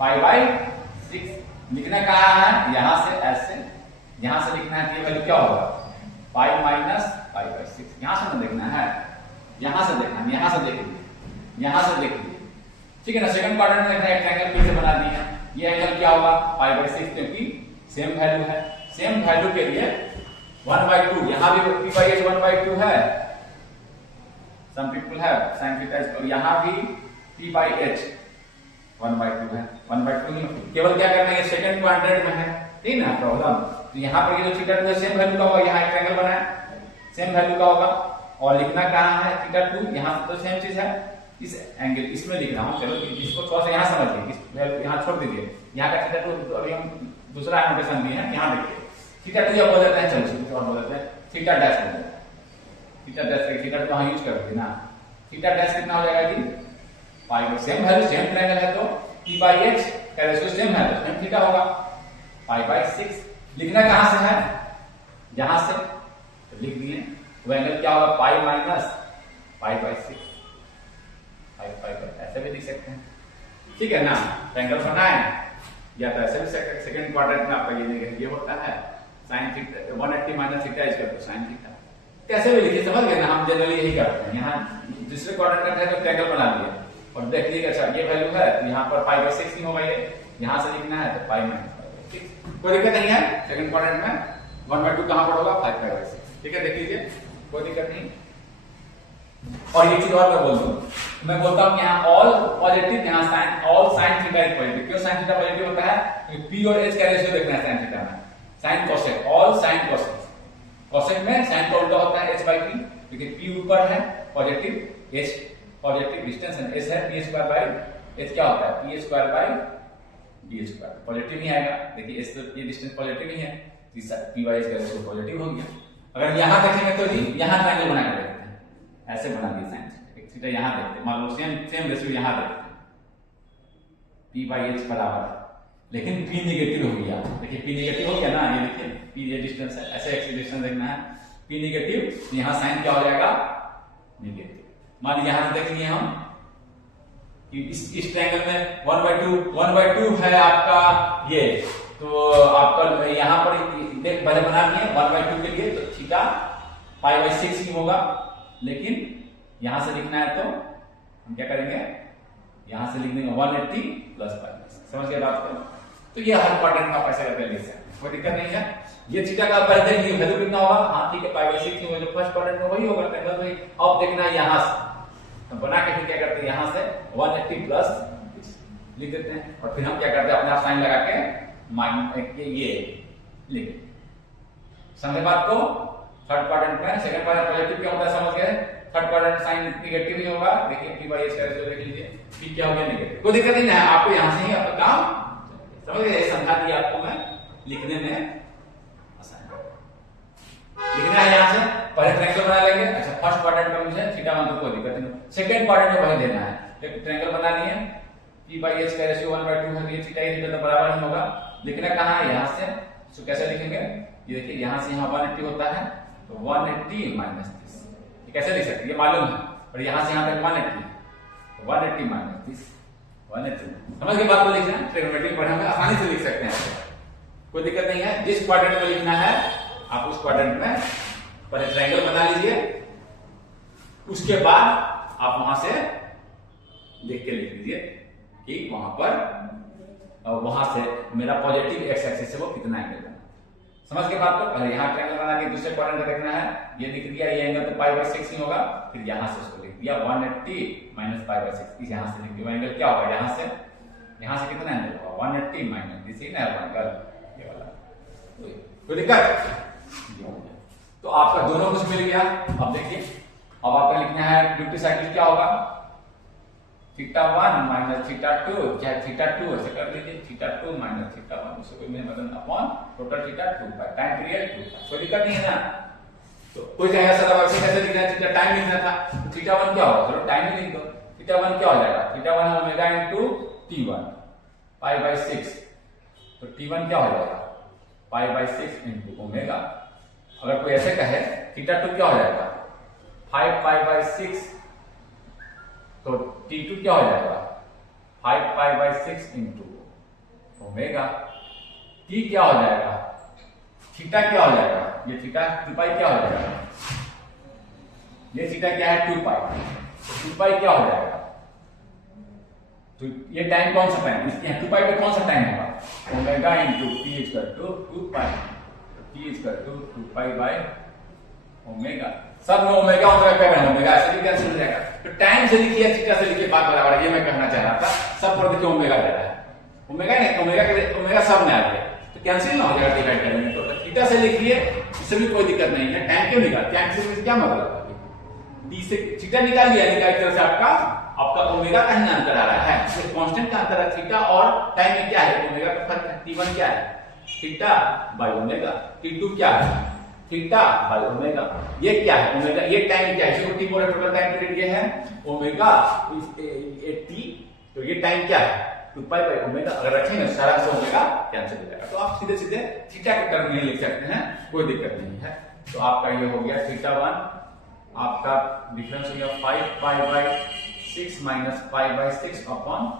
π/6 लिखना कहा है, यहां से ऐसे यहां से लिखना है, ये वैल्यू क्या होगा π माइनस π/6, यहां से ना देखना है, यहां से देखना है, यहां से देख लीजिए, यहां से देख लीजिए, ठीक है ना। सेकंड क्वाड्रेंट में एक ट्रायंगल फिर से बना दिए, ये एंगल क्या होगा π/6 क्योंकि सेम वैल्यू है, सेम वैल्यू के लिए 1/2, यहां भी p/h 1/2 है, some people have sin theta, और यहां भी p/h 1/2 है, 1/2 ही केवल क्या करना है, सेकंड क्वाड्रेंट में है, ठीक ना प्रॉब्लम। तो यहां पर ये जो थीटा 2 सेम वैल्यू का होगा, यहां एक ट्रायंगल बना है सेम वैल्यू का होगा, और लिखना कहां है थीटा 2, यहां तो सेम चीज है, इस एंगल इसमें लिख रहा हूं, चलो इसको थोड़ा सा यहां समझिए, इस वैल्यू यहां छोड़ दीजिए, यहां का थीटा 2 अभी हम दूसरा नोटेशन दिए हैं, यहां देखिए थीटा 2 या बोल देते हैं, चलो कुछ और बोल देते हैं, थीटा डैश बोल देते हैं, थीटा डैश, थीटा 2 वहां यूज कर देना, थीटा डैश कितना हो जाएगा जी पाई, सेम वैल्यू सेम ट्रायंगल है तो p/h का रेशियो सेम है तो सेम थीटा होगा π/6। लिखना कहां से है, यहां से तो लिख दिए, वो एंगल क्या होगा π माइनस π/6, ऐसे भी लिख सकते हैं, ठीक है ना। ट्रायंगल बनाए या तो ऐसे भी सेकंड क्वाड्रेंट में आपका ये होता है sin theta 180 minus theta is equal to sin theta, कैसे भी लिखिए, समझ गए ना, हम जनरली यही करते हैं। यहाँ दूसरे क्वाड्रेंट का है तो ट्रायंगल बना दिया, और देख लीजिए अच्छा ये वैल्यू है तो यहाँ पर पाई बाई 6 नहीं होगा, ये यहाँ से लिखना है तो पाई माइनस पाई बाई 6, कोई दिक्कत नहीं है। सेकंड क्वाड्रेंट में 1/2 कहां पर होगा 5 पाई बाई 6, ठीक है देख लीजिए कोई दिक्कत नहीं। और ये चीज और मैं बोल दूं, मैं बोलता हूं कि यहाँ ऑल पॉजिटिव, यहाँ sine all sine theta is positive. क्यों साइन थीटा पॉजिटिव होता है? क्योंकि पी और एच का रेशियो देखना है साइन थीटा में, sine cosec all sine cosec, cosec में साइन का उल्टा होता है h बाई पी, क्योंकि पी ऊपर है पॉजिटिव, h पॉजिटिव डिस्टेंस है, s है p स्क्वायर बाई h क्या होता है p square by d square, positive ही आएगा। देखिए s तो ये डिस्टेंस पॉजिटिव ही है, p बाई h का रेशियो पॉजिटिव हो गया। अगर यहां देखेंगे तो जी यहां ट्रायंगल बना के देखते हैं, ऐसे बना दिया साइन थीटा, यहां देखते हैं, मान लो सेम रेशियो यहां देखते हैं p बाई h बराबर, लेकिन p नेगेटिव हो गया। देखिए p नेगेटिव हो गया ना, ये देखिए p ये डिस्टेंस है, ऐसे एक्स डिस्टेंस देखना है, p नेगेटिव, यहां साइन क्या हो जाएगा नेगेटिव। मान लीजिए यहां से देख लिए हम कि इस ट्रायंगल में 1/2 है आपका ये, तो आपका यहां पर देख पहले बना दिए 1/2 के लिए, तो थीटा पाई बाई 6 ही होगा, लेकिन यहां से लिखना है तो हम क्या करेंगे, यहां से लिख देंगे 180 प्लस पाई, समझ गए बात को। तो ये हर क्वाड्रेंट का पैसा करके लिख सकते हैं, कोई दिक्कत नहीं है। ये थीटा का पहले देख वैल्यू कितना होगा, हाँ ठीक है पाई बाई 6 ही होगा, जो फर्स्ट क्वाड्रेंट में वही होगा, अब देखना है यहां से तो बना के फिर क्या करते हैं, यहां से 180 प्लस लिख देते हैं, और फिर हम क्या करते हैं अपने आप साइन लगा के माइनस ये लिख, समझे बात को। थर्ड क्वाड्रेंट में सेकंड क्वाड्रेंट पॉजिटिव क्या होता है समझ गए, थर्ड क्वाड्रेंट साइन नेगेटिव ही होगा। देखिए p बाई h का रेशियो देख लीजिए, p क्या हो गया नेगेटिव, कोई दिक्कत नहीं है, आपको यहां से ही आपका काम समझ गए, समझा दिया आपको मैं, लिखने में आसान लिखना है। यहां से पहले ट्रायंगल बना लेंगे, अच्छा फर्स्ट क्वाड्रेंट में मुझे थीटा मान तो कोई दिक्कत नहीं, सेकंड क्वाड्रेंट में वही देना है, एक ट्रायंगल बना लिए, p बाई h का रेशियो 1/2 है, ये थीटा ये तो बराबर ही होगा, लिखना कहां है यहां से, तो कैसे लिखेंगे, ये देखिए यहां से यहां 180 होता है, तो 180 माइनस 30, ये कैसे लिख सकते हैं, ये मालूम है, और यहां से यहां तक 180, तो 180 माइनस 30 180, समझ के बात को लिखना है, ट्रिग्नोमेट्री पढ़े हम आसानी से लिख सकते हैं, कोई दिक्कत नहीं है। जिस क्वाड्रेंट में लिखना है आप उस क्वाड्रेंट में पहले ट्रायंगल बना लीजिए, उसके बाद आप वहां से लिख के लिख लीजिए कि वहां से मेरा पॉजिटिव एक्स एक्सिस से वो कितना एंगल बना, समझ के बात को। पहले यहां ट्रायंगल बना के दूसरे क्वाड्रेंट में देखना है, ये लिख दिया, ये एंगल तो पाई बाई 6 ही होगा, फिर यहां से उसको लिख दिया 180 माइनस पाई बाई 6, यहां से लिख दिया एंगल क्या होगा, यहां से कितना एंगल होगा 180 माइनस दिस इज एंगल ये वाला, कोई दिक्कत। तो आपका दोनों कुछ मिल गया। अब देखिए अब आपका लिखना है ड्यूटी साइकिल क्या होगा, थीटा 1 माइनस थीटा 2, चाहे थीटा 2 ऐसे कर लीजिए, थीटा 2 माइनस थीटा 1, उससे कोई मेरा मतलब अपॉन टोटल थीटा 2 पाई, टाइम पीरियड 2 पाई, कोई दिक्कत नहीं है ना। तो कोई कहेगा सर अब कैसे लिखना है, थीटा टाइम लिखना था, तो थीटा 1 क्या होगा, चलो टाइम ही लिख दो, थीटा 1 क्या हो जाएगा, थीटा 1 है omega into t1 pi by 6, तो t1 क्या हो जाएगा पाई बाई 6 इनटू ओमेगा। अगर कोई ऐसे कहे थीटा 2 क्या हो जाएगा 5 पाई बाई 6, तो t2 क्या हो जाएगा 5 pi by 6 into omega. t क्या हो जाएगा, थीटा क्या हो जाएगा, ये थीटा 2 पाई क्या हो जाएगा, ये थीटा क्या है 2 पाई, तो 2 पाई क्या हो जाएगा, तो ये टाइम कौन सा टाइम, इसके 2 पाई पे कौन सा टाइम होगा, omega into t equal to 2 pi, t equal to 2 pi by omega, सब में ओमेगा ओमेगा ऐसे भी कैंसिल हो जाएगा, तो टाइम से लिखिए थीटा से लिखिए बात बराबर है, ये मैं कहना चाह रहा था। सब पर देखिए ओमेगा दे रहा है, ओमेगा नहीं ओमेगा सब में आ गया, तो कैंसिल ना हो जाएगा डिवाइड करने में, तो थीटा से लिखिए, इससे भी कोई दिक्कत नहीं है। टाइम क्यों निकाल, टाइम से क्या मतलब डी से थीटा निकाल लिया, निकाल तरह से आपका ओमेगा का ही अंतर आ रहा है, तो कांस्टेंट का अंतर है थीटा और टाइम में क्या है, ओमेगा का फर्क है, t1 क्या है थीटा बाय ओमेगा, t2 क्या है थीटा बाय ओमेगा, ये क्या है ओमेगा, ये टाइम क्या है, इसको t बोले टोटल टाइम पीरियड ये है ओमेगा t, तो ये टाइम क्या है 2 पाई बाय ओमेगा, अगर रखेंगे सारा से ओमेगा कैंसिल हो जाएगा, तो आप सीधे सीधे थीटा के टर्म में लिख सकते हैं, कोई दिक्कत नहीं है। तो आपका ये हो गया थीटा 1, आपका डिफरेंस हो गया 5 pi by 6 minus pi by 6 upon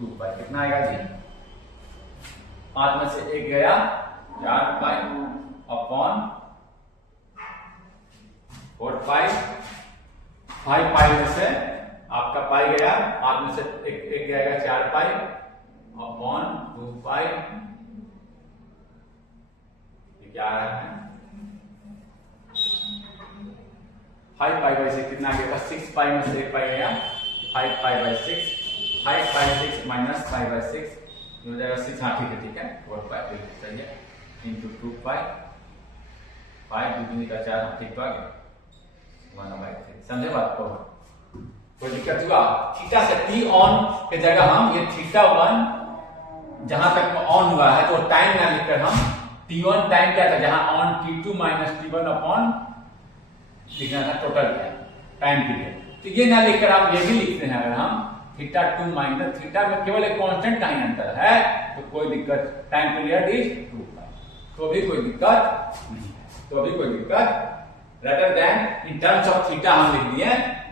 2 पाई, कितना आएगा जी 5 में से 1 गया 4 पाई अपॉन 4 पाई, 5 पाई में से आपका पाई गया, आप में से एक जाएगा 4 पाई अपॉन 2 पाई, ये क्या आ रहा है 5 पाई बाई 6, कितना आ गया 6 पाई में से 1 पाई गया 5 pi by 6, 5 pi 6 minus 5 by 6 हो जाएगा 6, हाँ ठीक है 4 पाई सही है इंटू 2 पाई 5 दूनी का 4, ठीक तो आ गया 1/3। समझे बात को? कोई दिक्कत हुआ? थीटा से टी ऑन के जगह हम ये थीटा 1 जहां तक ऑन हुआ है तो टाइम ना लिखकर हम T1 टाइम क्या था, जहां on T2 minus T1 upon लिखना था टोटल टाइम पीरियड, तो ये ना लिखकर आप ये भी लिखते हैं अगर हम थीटा 2 माइनस थीटा में केवल एक कांस्टेंट का ही अंतर है तो कोई दिक्कत, टाइम पीरियड इज 2 पाई, तो भी कोई दिक्कत नहीं है, तो भी कोई दिक्कत rather than in terms of theta हम लिख दिए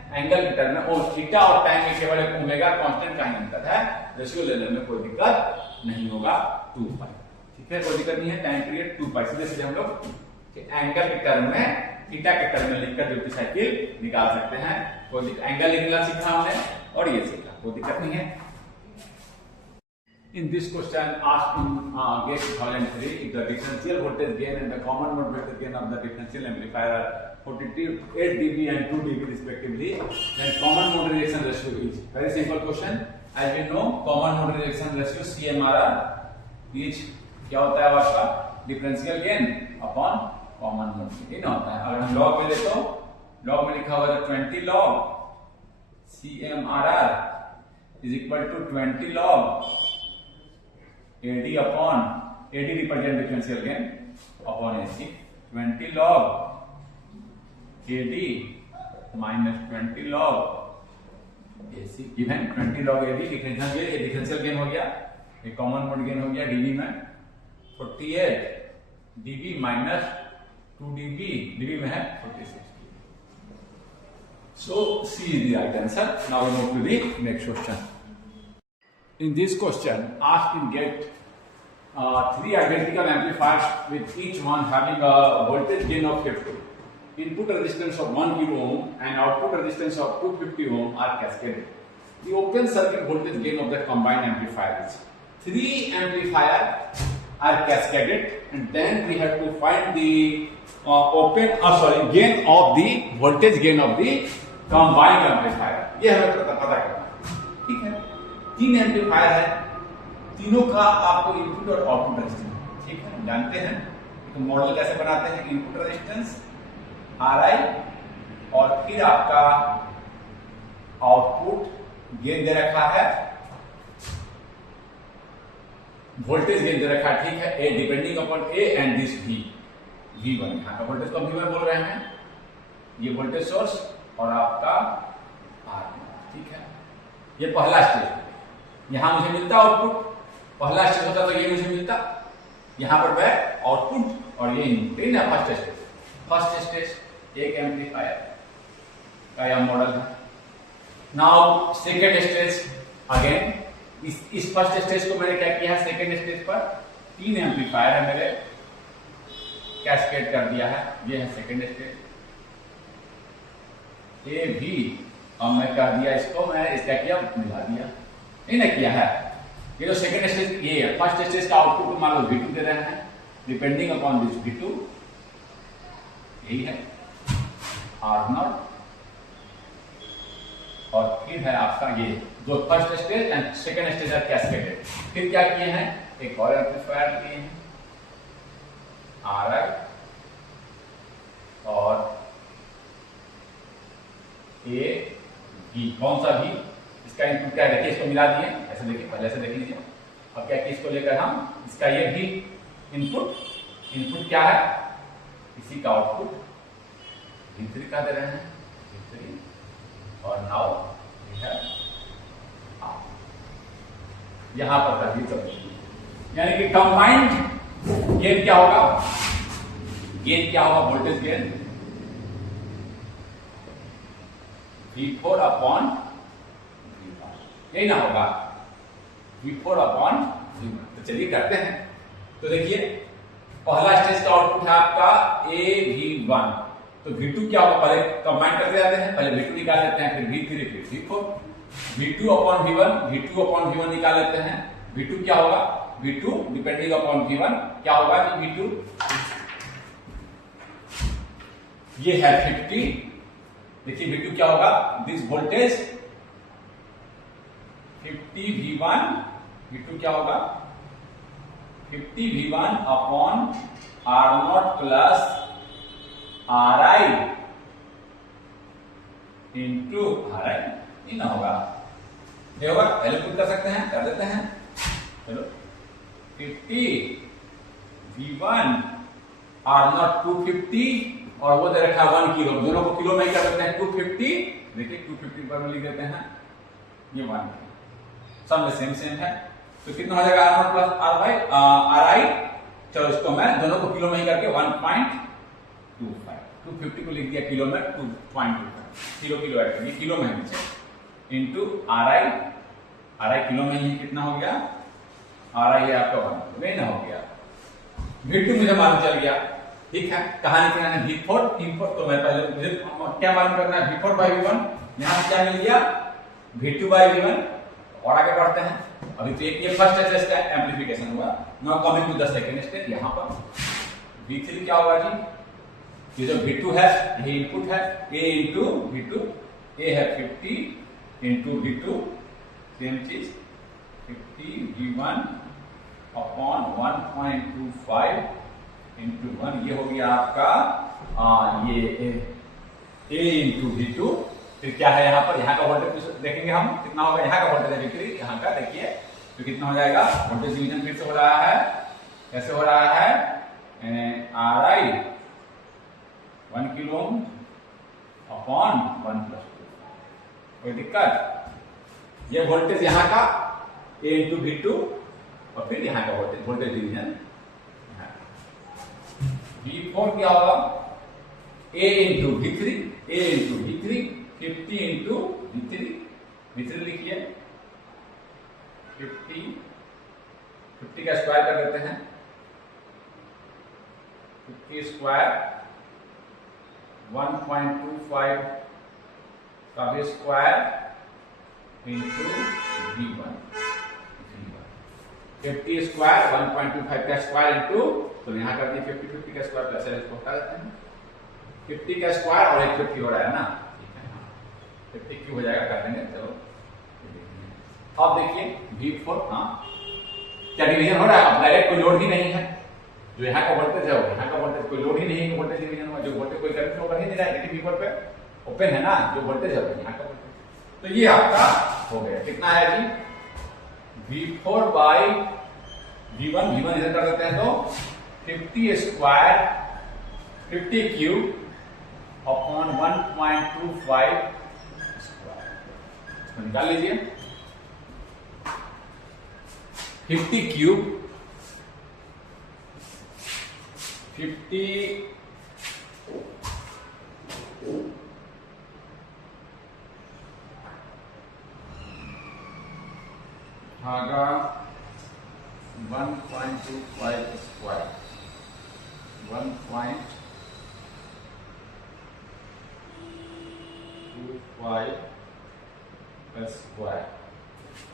एंगल के टर्म में, और थीटा और टाइम में केवल एक ओमेगा कांस्टेंट का ही अंतर है, रेशियो लेने में कोई दिक्कत नहीं होगा 2 पाई, ठीक है कोई दिक्कत नहीं है, टाइम पीरियड 2 पाई, सीधे हम लोग एंगल के टर्म में थीटा के टर्म में लिखकर ड्यूटी साइकिल निकाल सकते हैं, कोई एंगल निकालना सीखा हमने और ये सीखा, कोई दिक्कत नहीं है। In this question asked in GATE 2003, if the differential voltage gain and the common mode vector gain of the differential amplifier are 48 dB and 2 dB respectively, then common mode rejection ratio is, very simple question, as we know common mode rejection ratio CMRR is क्या होता है आपका differential gain upon common mode gain होता है। अगर हम log में ले तो लॉग में लिखा हुआ है 20 log CMRR is equal to 20 log AD upon AD represent differential gain upon AC, 20 log AD minus 20 log AC given 20 log AD differential gain हो गया, ये कॉमन मोड गेन हो गया dB में 48 dB minus 2 dB में है 46 dB. So C is the right answer. Now we move to the next question. In this question, asked in GATE 3 identical amplifiers with each one having a voltage gain of 50, input resistance of 1 kilo ohm and output resistance of 250 ohm are cascaded. The open circuit voltage gain of the combined amplifier is 3 amplifiers are cascaded, and then we have to find the gain of the voltage gain of the combined amplifier. ये हमें पता करना है, ठीक है। 3 amplifier है, तीनों का आपको इनपुट और आउटपुट रेजिस्टेंस, ठीक है, जानते हैं तो मॉडल कैसे बनाते हैं, इनपुट रेजिस्टेंस RI और फिर आपका आउटपुट गेन दे रखा है, वोल्टेज गेन दे रखा है, ठीक है, a depending upon a and this V1, यहाँ का वोल्टेज को V1 बोल रहे हैं, ये वोल्टेज सोर्स और आपका R, ठीक है। ये पहला स्टेज, यहां मुझे मिलता आउटपुट, पहला स्टेज होता तो ये मुझे मिलता, यहां पर मैं आउटपुट और ये इनपुट, ठीक है। फर्स्ट स्टेज एक एम्पलीफायर का यह मॉडल है। नाउ सेकेंड स्टेज, अगेन इस फर्स्ट स्टेज को मैंने क्या किया है, सेकेंड स्टेज पर 3 एम्पलीफायर है मेरे, कैस्केड कर दिया है, ये है सेकेंड स्टेज ए भी, और मैं कर दिया इसको, मैं इसका किया मिला दिया, नहीं ना किया है। ये जो सेकेंड स्टेज ये है, फर्स्ट स्टेज का आउटपुट मान लो V2 दे रहे हैं, डिपेंडिंग अपॉन दिस V2, यही है R0, और फिर है आपका ये जो first stage and second stage है कैस्केडेड। फिर क्या किए हैं, एक और एम्पलीफायर किए हैं RI और A B, कौन सा भी, इसका इनपुट क्या देखिए, इसको मिला दिए, ऐसे देखिए, पहले से देख लीजिए। अब क्या कि इसको लेकर हम इसका ये भी इनपुट क्या है, इसी का आउटपुट V3 का दे रहे हैं, V3, और नाउ यहां पर कर दी, यानी कि कंबाइंड गेन क्या होगा, गेन क्या होगा, voltage gain V4 upon V1, यही ना होगा, V4 अपॉन V1। तो चलिए करते हैं। तो देखिए पहला स्टेज का आउटपुट है आपका AV1, तो तो V2 क्या होगा, पहले कंबाइन करते जाते हैं, पहले V2 निकाल लेते हैं, फिर V3, फिर V4, V2 अपॉन V1 निकाल लेते हैं। V2 क्या होगा, V2 डिपेंडिंग अपॉन V1 क्या होगा कि V2 ये है 50। देखिए V2 क्या होगा, दिस वोल्टेज 50 V1, V2 क्या होगा 50 V1 upon R0 plus RI into RI, ये ना होगा, ये होगा, पहले पुट कर सकते हैं, कर देते हैं, चलो 50 V1 R0 250 और वो दे रखा है 1 किलो, दोनों को किलो में ही कर देते हैं 250, देखिए 250 पर लिख देते हैं, ये 1 सब में सेम है, तो कितना हो जाएगा R0 प्लस RI, चलो इसको मैं दोनों को किलो में ही करके 1.25, 250 को लिख दिया किलो में 2.25, किलो ऐड करिए, किलो में है नीचे, इंटू RI किलो में ही कितना हो गया, RI है आपका 1 नहीं ना हो गया, V2 मुझे मालूम चल गया, ठीक है, कहां निकलना है V4, तो मैं पहले मुझे क्या मालूम करना है V4 बाई V1, यहां से क्या मिल गया V2 बाई V1, और आगे बढ़ते हैं, अभी तो ये फर्स्ट स्टेज का एम्प्लीफिकेशन हुआ, now coming to the second stage, यहां पर V3 क्या होगा जी, ये जो V2 है ये इनपुट है, A इंटू V2, A है 50 इंटू V2, सेम चीज 50 V1 अपॉन 1.25 इंटू 1, ये हो गया आपका ये A इंटू V2, फिर क्या है यहाँ पर, यहाँ का वोल्टेज देखेंगे हम कितना होगा, यहाँ का वोल्टेज है V3, यहाँ का देखिए तो कितना हो जाएगा, वोल्टेज डिवीजन फिर से हो रहा है, कैसे हो रहा है, RI 1 किलो अपॉन 1 प्लस 2, कोई दिक्कत, ये वोल्टेज यहाँ का A इंटू V2 और फिर यहाँ का वोल्टेज डिवीजन, V4 क्या होगा A into V3, 50 into V3 लिखिए, 50 का स्क्वायर कर देते हैं, 50 स्क्वायर 1.25 का भी स्क्वायर इंटू V1, 50 स्क्वायर 1.25 का स्क्वायर इंटू, तो यहां कर दिए 50 का स्क्वायर, प्लस इसको हटा देते हैं, 50 का स्क्वायर और एक 50 हो रहा है ना, 50 क्यों हो जाएगा, कर देंगे, चलो अब देखिए V4, हाँ क्या डिवीजन हो रहा है, अब डायरेक्ट कोई लोड ही नहीं है, जो यहाँ का वोल्टेज है यहाँ का वोल्टेज कोई लोड ही नहीं है, वोल्टेज डिवीजन हुआ, जो वोल्टेज कोई करंट फ्लो कर ही नहीं रहा है, लेकिन V4 पे ओपन है ना, जो वोल्टेज है यहाँ का वोल्टेज, तो ये आपका हो गया, कितना है जी V4 बाई V1 इधर कर देते हैं, तो 50 स्क्वायर 50 क्यूब अपॉन 1.25 स्क्वायर, निकाल लीजिए, 50 क्यूब 50 भागा 1.25 स्क्वायर, 1.25 स्क्वायर,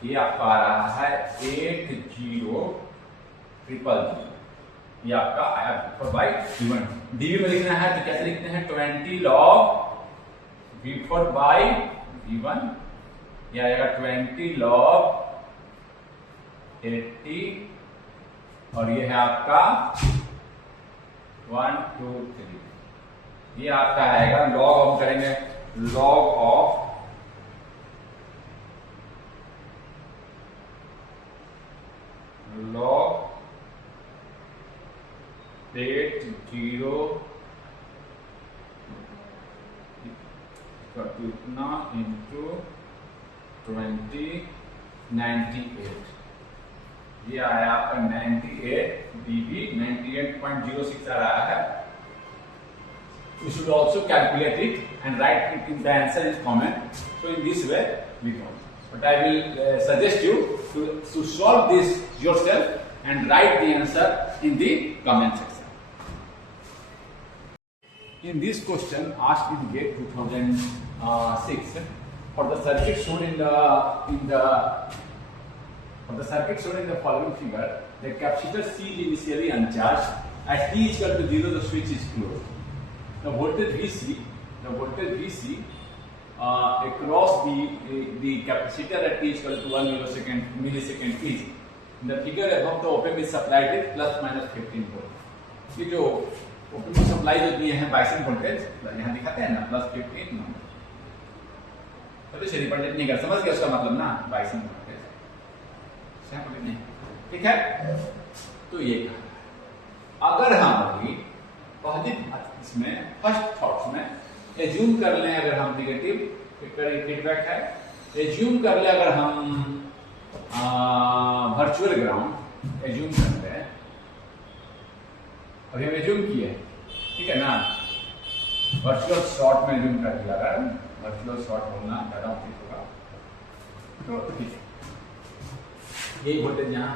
ये आपका आ रहा है 8000, ये आपका आया V4 बाई V1, डीवी में लिखना है तो कैसे लिखते हैं, 20 लॉग V4 बाई V1, ये आएगा 20 लॉग 80, और ये है आपका 1 2 3, ये आपका आएगा लॉग, हम करेंगे लॉग ऑफ log 80 इतना इंटू 20 98, ये आया आपका 98 dB, 98.06 आ रहा है, you should also calculate it and write it in the answer in comment, so in this way we can, but I will suggest you to solve this yourself and write the answer in the comment section. in this question asked in GATE 2006 for the circuit shown in the following figure, the capacitor C is initially uncharged. At t is equal to 0, the switch is closed. The voltage VC across the capacitor at t is equal to 1 millisecond is. In the figure above, the op amp is supplied with plus minus 15 volt. ये जो op amp supply जो दिए हैं biasing voltage यहाँ दिखाते हैं ना plus 15 तो चलिए पढ़ने नहीं कर समझ गया उसका मतलब ना बाइसिंग वोल्टेज सही नहीं ठीक है। तो ये अगर हम अभी पहली इसमें फर्स्ट थॉट्स में एज्यूम कर लें, अगर हम नेगेटिव फीडबैक है, एज्यूम कर ले अगर हम वर्चुअल ग्राउंड एज्यूम करते हैं, अभी हम एज्यूम किए ठीक है ना, वर्चुअल शॉर्ट में एज्यूम कर दिया, अगर वर्चुअल शॉर्ट होना ज्यादा उचित होगा तो ठीक है। यही वोल्टेज यहाँ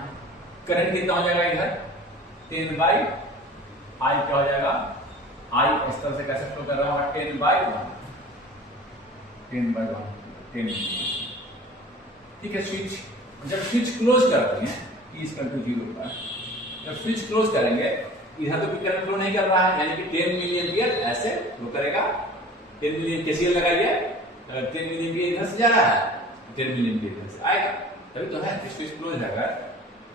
करंट कितना हो जाएगा इधर 10 बाई आई क्या हो जाएगा, आई इस तरह से कैसे फ्लो कर रहा होगा 10 बाई 1 ठीक है। स्विच जब स्विच क्लोज करते हैं t इक्वल टू 0 पर, जब स्विच क्लोज करेंगे इधर तो कोई करंट फ्लो नहीं कर रहा है, यानी कि 10 मिली एम्पियर ऐसे फ्लो करेगा। 10 मिली केसीएल लगाइए, 10 मिली एम्पियर इधर से जा रहा है, 10 मिली एम्पियर इधर से आएगा, तभी तो है कि स्विच क्लोज है,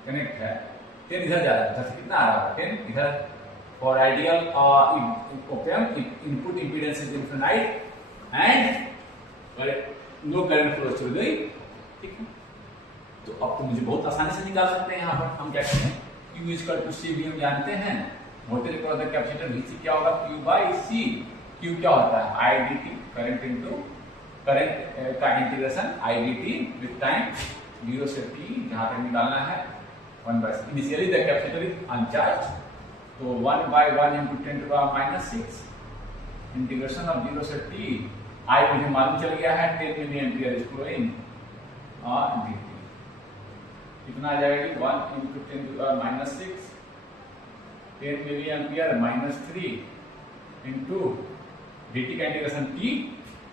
कनेक्ट है। 10 इधर जा रहा है, इधर से कितना आ रहा है 10 इधर। For ideal op amp input impedance is infinite and no current flow through the, ठीक है। तो अब तो मुझे बहुत आसानी से निकाल सकते हैं, यहाँ पर हम क्या करते हैं Q इक्वल टू C भी हम जानते हैं, voltage across the capacitor VC क्या होगा Q बाई C। Q क्या होता है I dt, current into current का integration I dt with time 0 से t, जहां तक निकालना है 1 by C। Initially the capacitor is uncharged, तो 1 by 1 into 10 to the minus 6 integration of 0 से t, I मुझे मालूम चल गया है 10 मिली एम्पियर इज फ्लोइंग और dt कितना आ जाएगा 1 into 10 to the minus 6 10 milli ampere minus 3 into dt का इंटीग्रेशन t,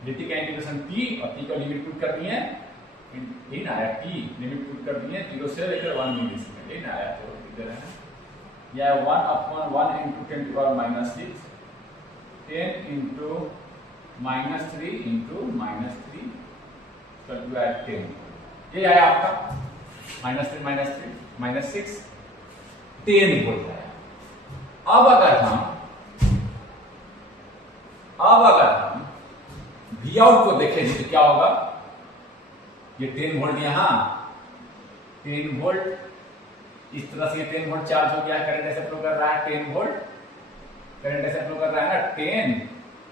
dt का इंटीग्रेशन t और t का लिमिट पुट कर दिए, इन आया t लिमिट पुट कर दिए 0 से लेकर 1 मिली सेकंड, इन आया तो इधर है या 1 upon 1 into 10 to the minus 6 10 into minus 3 into minus 3 कर दिया 10, ये आया आपका माइनस 3 माइनस 6 10 वोल्ट आया। अब अगर हम V आउट को देखें तो क्या होगा, ये 10 वोल्ट यहां 10 वोल्ट इस तरह से 10 वोल्ट चार्ज हो गया है, करंट ऐसे फ्लो कर रहा है 10 वोल्ट, करंट ऐसे फ्लो कर रहा है ना 10,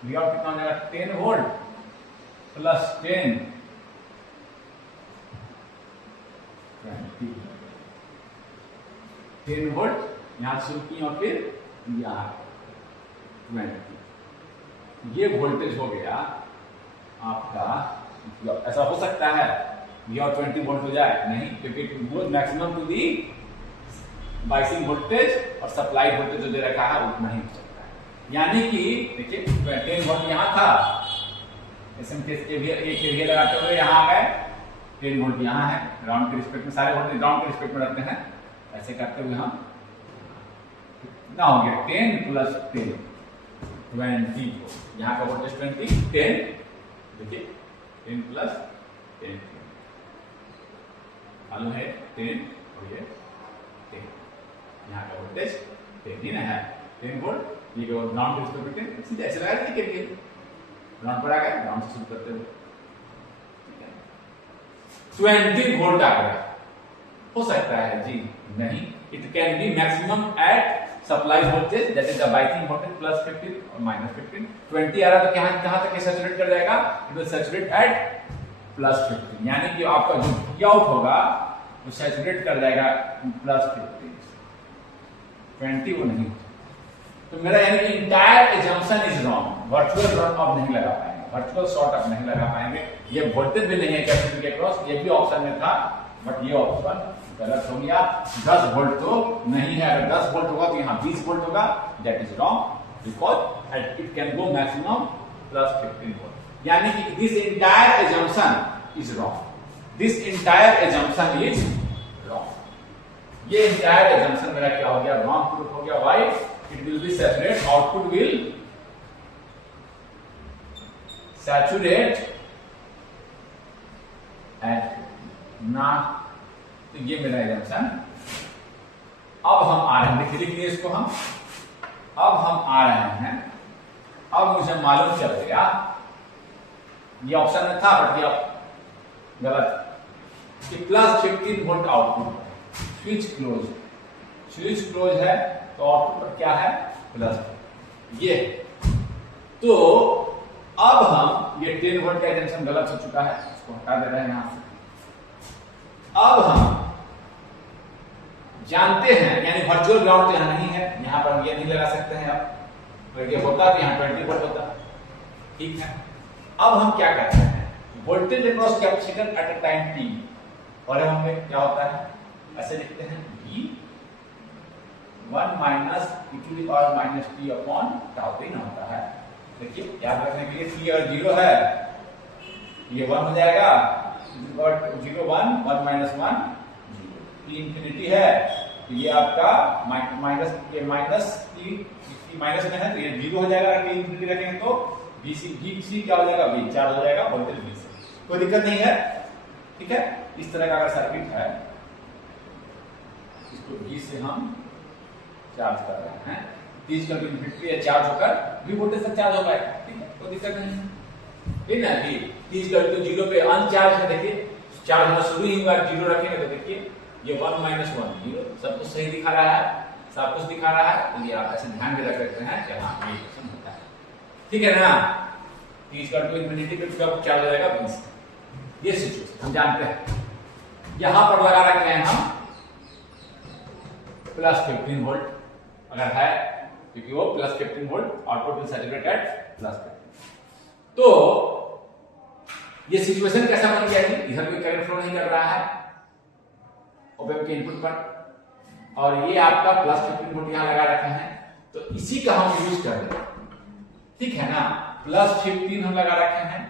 V आउट कितना हो जाएगा 10 वोल्ट प्लस 10 10 वोल्ट यहां शुरू किए और फिर यहां 20, ये वोल्टेज हो गया आपका। ऐसा हो सकता है ये और 20 वोल्ट हो जाए, नहीं, क्योंकि वो maximum to the biasing voltage और सप्लाई वोल्टेज जो दे रखा है उतना ही हो सकता है। यानी कि देखिए 10 वोल्ट यहां था, एक लगाते हुए यहां आ गए, 10 वोल्ट यहां है, ग्राउंड के रिस्पेक्ट में सारे वोल्टेज ग्राउंड के रिस्पेक्ट में रहते हैं, ऐसे करते हुए हम कितना हो गया 10 प्लस 10 20, यहाँ का वोल्टेज 20 10, देखिए 10 प्लस 10 मालूम है 10 और ये 10, यहाँ का वोल्टेज 10 ही ना है 10 वोल्ट, ये ग्राउंड के रिस्पेक्ट में सीधे ऐसे लगा दीजिए, ग्राउंड पर आ गए, ग्राउंड से शुरू करते हुए 20 वोल्ट आ गया, हो सकता है जी नहीं, it can be maximum at supply voltage that is the biasing voltage plus 15 और माइनस 15। 20 आ रहा तो कहां तक सैचुरेट कर जाएगा, it will saturate at plus 15, यानी कि आपका जो V आउट होगा वो सैचुरेट कर जाएगा प्लस 20 वो नहीं। तो मेरा यानी कि entire assumption is wrong, virtual run अब नहीं लगा पाएंगे, वर्चुअल शॉर्ट अब नहीं लगा पाएंगे, ये वोल्टेज भी नहीं है कैपेसिटर के क्रॉस, ये भी ऑप्शन में था बट ये ऑप्शन गलत हो गया। 10 वोल्ट तो नहीं है, अगर 10 वोल्ट होगा तो यहाँ 20 वोल्ट होगा, that is wrong. Because it can go maximum plus 15 volt. यानी कि this entire assumption is wrong, this entire assumption is wrong. ये एंटायर एजम्पशन मेरा क्या हो गया, रॉन्ग प्रूफ हो गया। Why? It will be separate, output will saturate at ना। तो ये मेरा एजम्पशन। अब हम आ रहे हैं, देखिए लिख लिए इसको हम। अब हम आ रहे हैं, अब मुझे मालूम चल गया, ये ऑप्शन में था बट ये गलत, कि plus 15 volt output, switch close, switch close है तो आउटपुट पर क्या है, प्लस ये। तो अब हम ये 10 वोल्ट का एजम्पशन गलत हो चुका है, इसको हटा दे रहे हैं यहां से। अब हम जानते हैं, यानी वर्चुअल ग्राउंड तो यहां नहीं है, यहां पर हम ये नहीं लगा सकते हैं। अब अगर ये होता तो यहां 20 वोल्ट होता, ठीक है। अब हम क्या करते हैं, voltage across capacitor at a time t, और हम में क्या होता है, ऐसे लिखते हैं v 1 minus e to the power minus t upon tau दिन होता है। देखिए याद रखने के लिए t अगर 0 है ये 1 हो जाएगा, 0 1 1 माइनस 1 0, t इंफिनिटी है तो ये आपका माइनस, ये माइनस t माइनस में है तो ये 0 हो जाएगा। अगर t इंफिनिटी रखेंगे तो VC क्या हो जाएगा, V चार्ज हो जाएगा वोल्टेज V से, कोई दिक्कत नहीं है, ठीक है। इस तरह का अगर सर्किट है, इसको V से हम चार्ज कर रहे हैं, 30 का इनफिनिटी चार्ज होकर V वोल्टेज तक चार्ज हो पाएगा, ठीक है, कोई दिक्कत नहीं है, ठीक है ना। 30 का तो 0 पे अनचार्ज है, देखिए चार्ज होना शुरू ही हुआ, 0 रखेंगे तो देखिए ये 1 माइनस 1 0, सब कुछ सही दिखा रहा है, सब कुछ दिखा रहा है। तो ये आप ऐसे ध्यान में रख सकते हैं कि हाँ ये क्वेश्चन होता है, ठीक है ना। 30 का इनफिनिटी पे कब चार्ज हो जाएगा 20, ये सिचुएशन हम जानते हैं। यहां पर लगा रखे हैं हम प्लस 15 वोल्ट, अगर है क्योंकि वो plus 15 volt output will saturate at plus 15। तो ये सिचुएशन कैसा बन गया जी, इधर कोई करंट फ्लो नहीं कर रहा है ऑप एम्प के इनपुट पर, और ये आपका प्लस 15 वोल्ट यहां लगा रखे हैं, तो इसी का हम यूज कर रहे हैं, ठीक है ना। प्लस 15 हम लगा रखे हैं,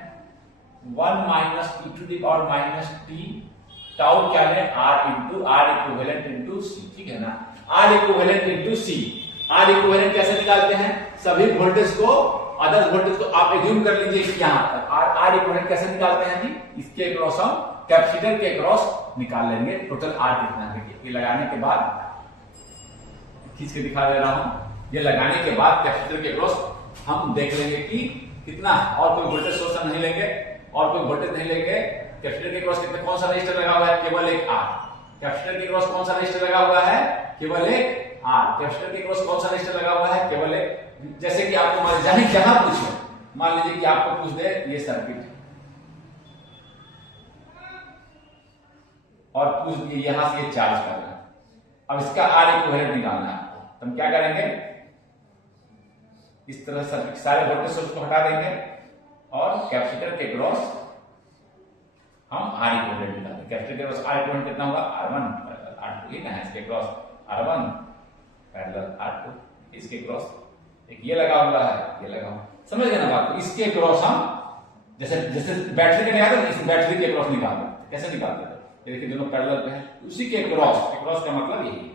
1 minus e to the power minus t, tau क्या है, r इक्विवेलेंट इंटू c, ठीक है ना। r equivalent into c, r equivalent कैसे निकालते हैं, सभी वोल्टेज को, अदर वोल्टेज को आप एज्यूम कर लीजिए कि यहां पर r इक्विवेलेंट कैसे निकालते हैं जी, इसके अक्रॉस हम कैपेसिटर के अक्रॉस निकाल लेंगे टोटल r कितना है। ये लगाने के बाद खींच के दिखा दे रहा हूं, ये लगाने के बाद कैपेसिटर के अक्रॉस हम देख लेंगे कि कितना, और कोई वोल्टेज सोर्स नहीं लेंगे, और कोई वोल्टेज नहीं लेंगे। कैपेसिटर के क्रॉस कितने, कौन सा रजिस्टर लगा हुआ है, केवल एक R। कैपेसिटर के क्रॉस कौन सा रजिस्टर लगा हुआ है, केवल एक R। कैपेसिटर के क्रॉस कौन सा रजिस्टर लगा हुआ है, केवल एक। जैसे कि आपको मान लीजिए जहां पूछे, मान लीजिए कि आपको पूछ दे ये सर्किट और पूछ दिए यहां से ये चार्ज करना, अब इसका R इक्विवेलेंट निकालना है, तो हम क्या करेंगे, इस तरह सर्किट सारे वोल्टेज सोर्स को हटा देंगे और कैपेसिटर के क्रॉस हम R इक्विवेलेंट निकालेंगे। कैपेसिटर के क्रॉस R इक्विवेलेंट कितना होगा, R1 पैरेलल R2, ये ना है, इसके क्रॉस R1 पैरेलल R2, इसके क्रॉस एक ये लगा हुआ है, ये लगा हुआ, समझ गए ना बात। इसके क्रॉस हम जैसे जैसे बैटरी के निकालते हैं, इस बैटरी के क्रॉस निकालते हैं, कैसे निकालते हैं, ये देखिए दोनों पैरेलल पे है, उसी के क्रॉस का मतलब यही है,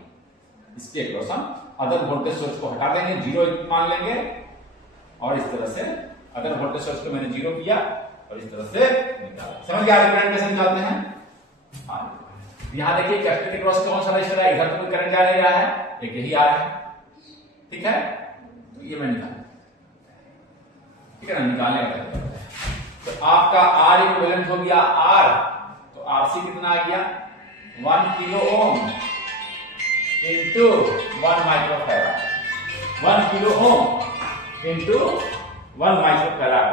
इसके क्रॉस हम अदर वोल्टेज सोर्स को हटा देंगे, 0 मान लेंगे, और इस तरह से अदर वोल्टेज सोर्स को मैंने 0 किया और इस तरह से निकाला। समझ गया करंट कैसे निकालते हैं। यहां देखिए कैपेसिटर के क्रॉस कौन सा रजिस्टर है, इधर तो कोई करंट जा नहीं रहा है, एक यही आ रहा है, ठीक है, तो ये मैं निकाल, ठीक है ना, निकालने का। तो आपका R इक्विवेलेंट हो गया R, तो RC कितना आ गया, 1 kilo ohm into 1 microfarad, 1 kilo ohm into 1 microfarad,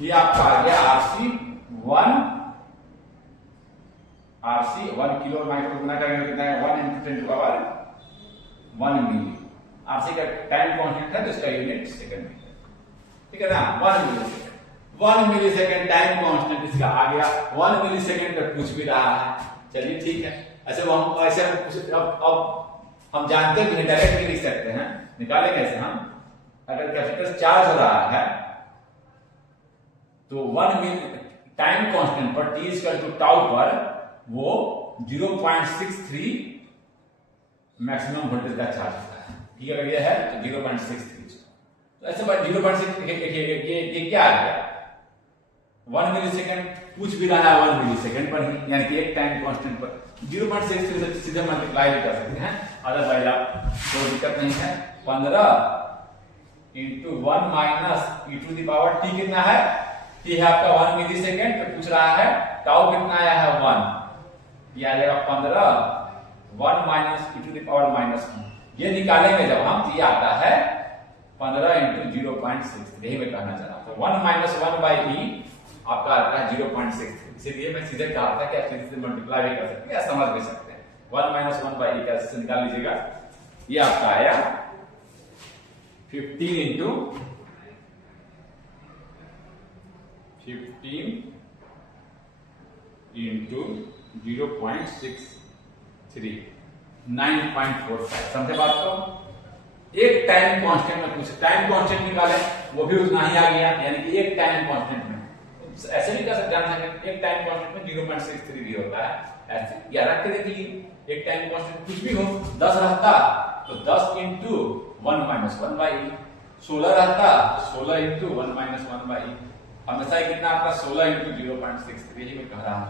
ये आपका आ गया RC 1 किलो माइक्रो गुना करेंगे कितना है, 1 into 10 to power 1 milli. RC का टाइम कांस्टेंट है तो इसका यूनिट सेकंड में, ठीक है ना, 1 मिली सेकंड, 1 मिली सेकंड टाइम कांस्टेंट इसका आ गया। 1 मिली सेकंड तक पूछ भी रहा है, चलिए ठीक है। ऐसे हम ऐसे अब हम जानते भी डायरेक्ट भी लिख सकते हैं, निकालें कैसे हम? अगर कैपेसिटर चार्ज हो रहा है तो 1 मिली टाइम कांस्टेंट पर t इक्वल टू टाउ पर वो 0.63 मैक्सिमम वोल्टेज का चार्ज होता है। ठीक है, ये है तो 0.63, तो ऐसे बात 0.6 ये क्या आ गया? 1 मिली सेकेंड पूछ भी रहा है 1 मिली सेकेंड पर ही, यानी कि एक टाइम कांस्टेंट पर 0.63 से सीधे मल्टीप्लाई भी कर सकते हैं, अदरवाइज आप कोई दिक्कत नहीं है। 15 into 1 minus e to the power t कितना है? टी है आपका 1 मिली सेकेंड, तो पूछ रहा है टाउ कितना आया है 1, ये आ जाएगा 15 1 minus e to the power minus, ये निकालेंगे जब हम तो ये आता है 15 इंटू 0.63, यही मैं कहना चाह रहा हूं। 1 माइनस 1 बाई ई आपका आता है 0.63, इसीलिए मैं सीधे कहा था कि आप सीधे मल्टीप्लाई भी कर सकते हैं, समझ भी सकते हैं। 1 माइनस 1 बाई ई कैसे निकाल लीजिएगा, ये आपका आया 15 इंटू 0.63 9.45, समझे बात को? एक टाइम कांस्टेंट में पूछे, टाइम कांस्टेंट निकाले वो भी उतना ही आ गया, यानी कि एक टाइम कांस्टेंट में ऐसे भी कर सकते हैं, एक टाइम कांस्टेंट में 0.63 भी होता है, ऐसे या रख के देखिए। एक टाइम कांस्टेंट कुछ भी हो, 10 रहता तो 10 इंटू 1 माइनस 1 बाई, 16 रहता तो 16 इंटू 1 माइनस 1 बाई, हमेशा कितना आता 16 इंटू 0.63, ही मैं कह रहा हूं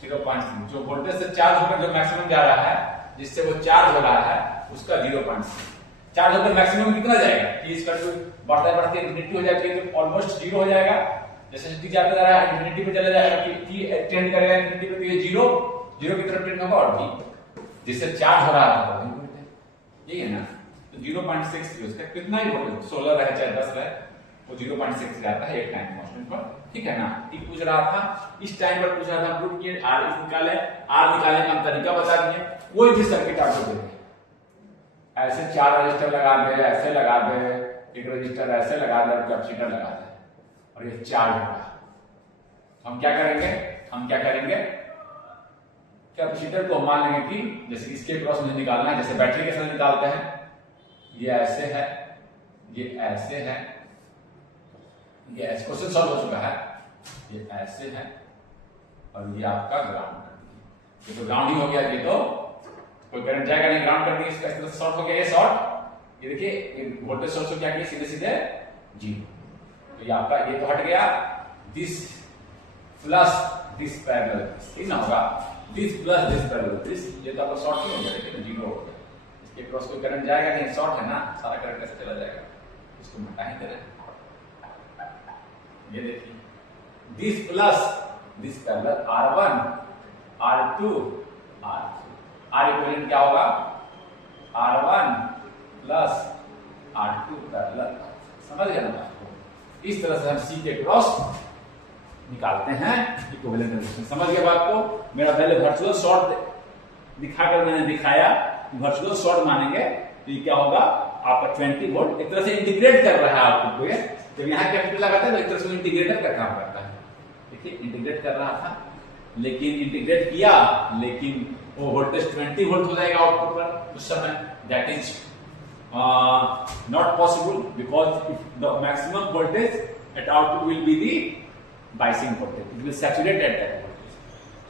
0.3, जो वोल्टेज से चार्ज होकर जो मैक्सिमम जा रहा है, जिससे वो चार्ज हो रहा है उसका 0.3 चार्ज होकर मैक्सिमम कितना जाएगा? टी इसका जो बढ़ते बढ़ते इन्फिनिटी हो जाती है तो ऑलमोस्ट 0 हो जाएगा। जैसे टी जाता जा रहा है इन्फिनिटी पे चला जाएगा, टी टेंड करेगा इन्फिनिटी पे, तो ये 0 की तरफ टेंड होगा, और टी जिससे चार्ज हो रहा है ये है ना, तो 0.6 उसका कितना ही वोल्टेज 16 रहे चाहे 10 रहे, वो 0.6 आता है एक टाइम कांस्टेंट पर। ठीक है ना, टी पूछ रहा था, इस टाइम पर पूछ रहा था, प्रूव किए, आर निकाले, आर निकालने का हम तरीका बता दिए। कोई भी सर्किट आपको देंगे, ऐसे 4 रजिस्टर लगा दे, ऐसे लगा दे, एक रजिस्टर ऐसे लगा दे, कैपेसिटर लगा दे, और ये चार्ज होगा, हम क्या करेंगे? कैपेसिटर को मान लेंगे कि जैसे इसके क्रॉस में निकालना है, जैसे बैटरी के साथ निकालते हैं, ये ऐसे है, ये ऐसे है, ये ऐसे क्वेश्चन सॉल्व हो चुका है, ये ऐसे है, और ये आपका ग्राउंड, ये तो ग्राउंड ही हो गया, ये तो कोई करंट जाएगा नहीं, ग्राउंड कर दिया, इसका इस तरह से शॉर्ट हो गया, ये शॉर्ट, ये देखिए वोल्टेज सोर्स को क्या किया, सीधे सीधे 0, तो ये आपका ये तो हट गया, दिस प्लस दिस पैरेलल, ये ना होगा this plus this parallel this, ये तो आपका शॉर्ट नहीं हो गया, लेकिन 0 हो गया, इसके क्रॉस कोई करंट जाएगा नहीं, शॉर्ट है ना, सारा करंट कैसे चला जाएगा, इसको हटा ही दे रहे हैं। ये देखिए this plus this parallel R1 R2 R3, R equivalent क्या होगा? R1 प्लस R2 पैरेलल, समझ गए ना आपको? इस तरह से हम C के क्रॉस निकालते हैं इक्विवेलेंट रेजिस्टेंस, समझ गए बात को? मेरा पहले वर्चुअल शॉर्ट दिखाकर मैंने दिखाया, वर्चुअल शॉर्ट मानेंगे तो ये क्या होगा आपका 20 वोल्ट, एक तरह से इंटीग्रेट कर रहा है आउटपुट को, ये जब यहाँ कैपिटल लगाता है तो एक तरह से इंटीग्रेटर का काम करता है। देखिए इंटीग्रेट कर रहा था, लेकिन इंटीग्रेट किया, लेकिन वो वोल्टेज 20 वोल्ट हो जाएगा आउटपुट पर उस समय, that is not possible because the maximum voltage at output will be the biasing voltage, it will saturate at that voltage.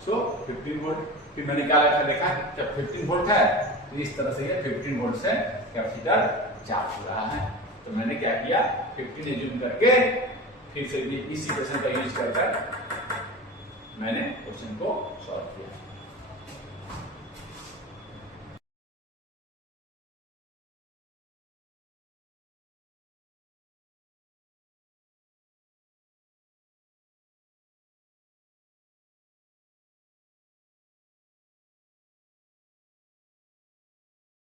So 15 volt, फिर मैंने क्या लिखा, देखा जब 15 वोल्ट है तो इस तरह से ये 15 वोल्ट से कैपेसिटर चार्ज हो रहा है, तो मैंने क्या किया 15 एज्यूम करके फिर से इसी क्वेश्चन का यूज कर मैंने क्वेश्चन को सॉल्व किया।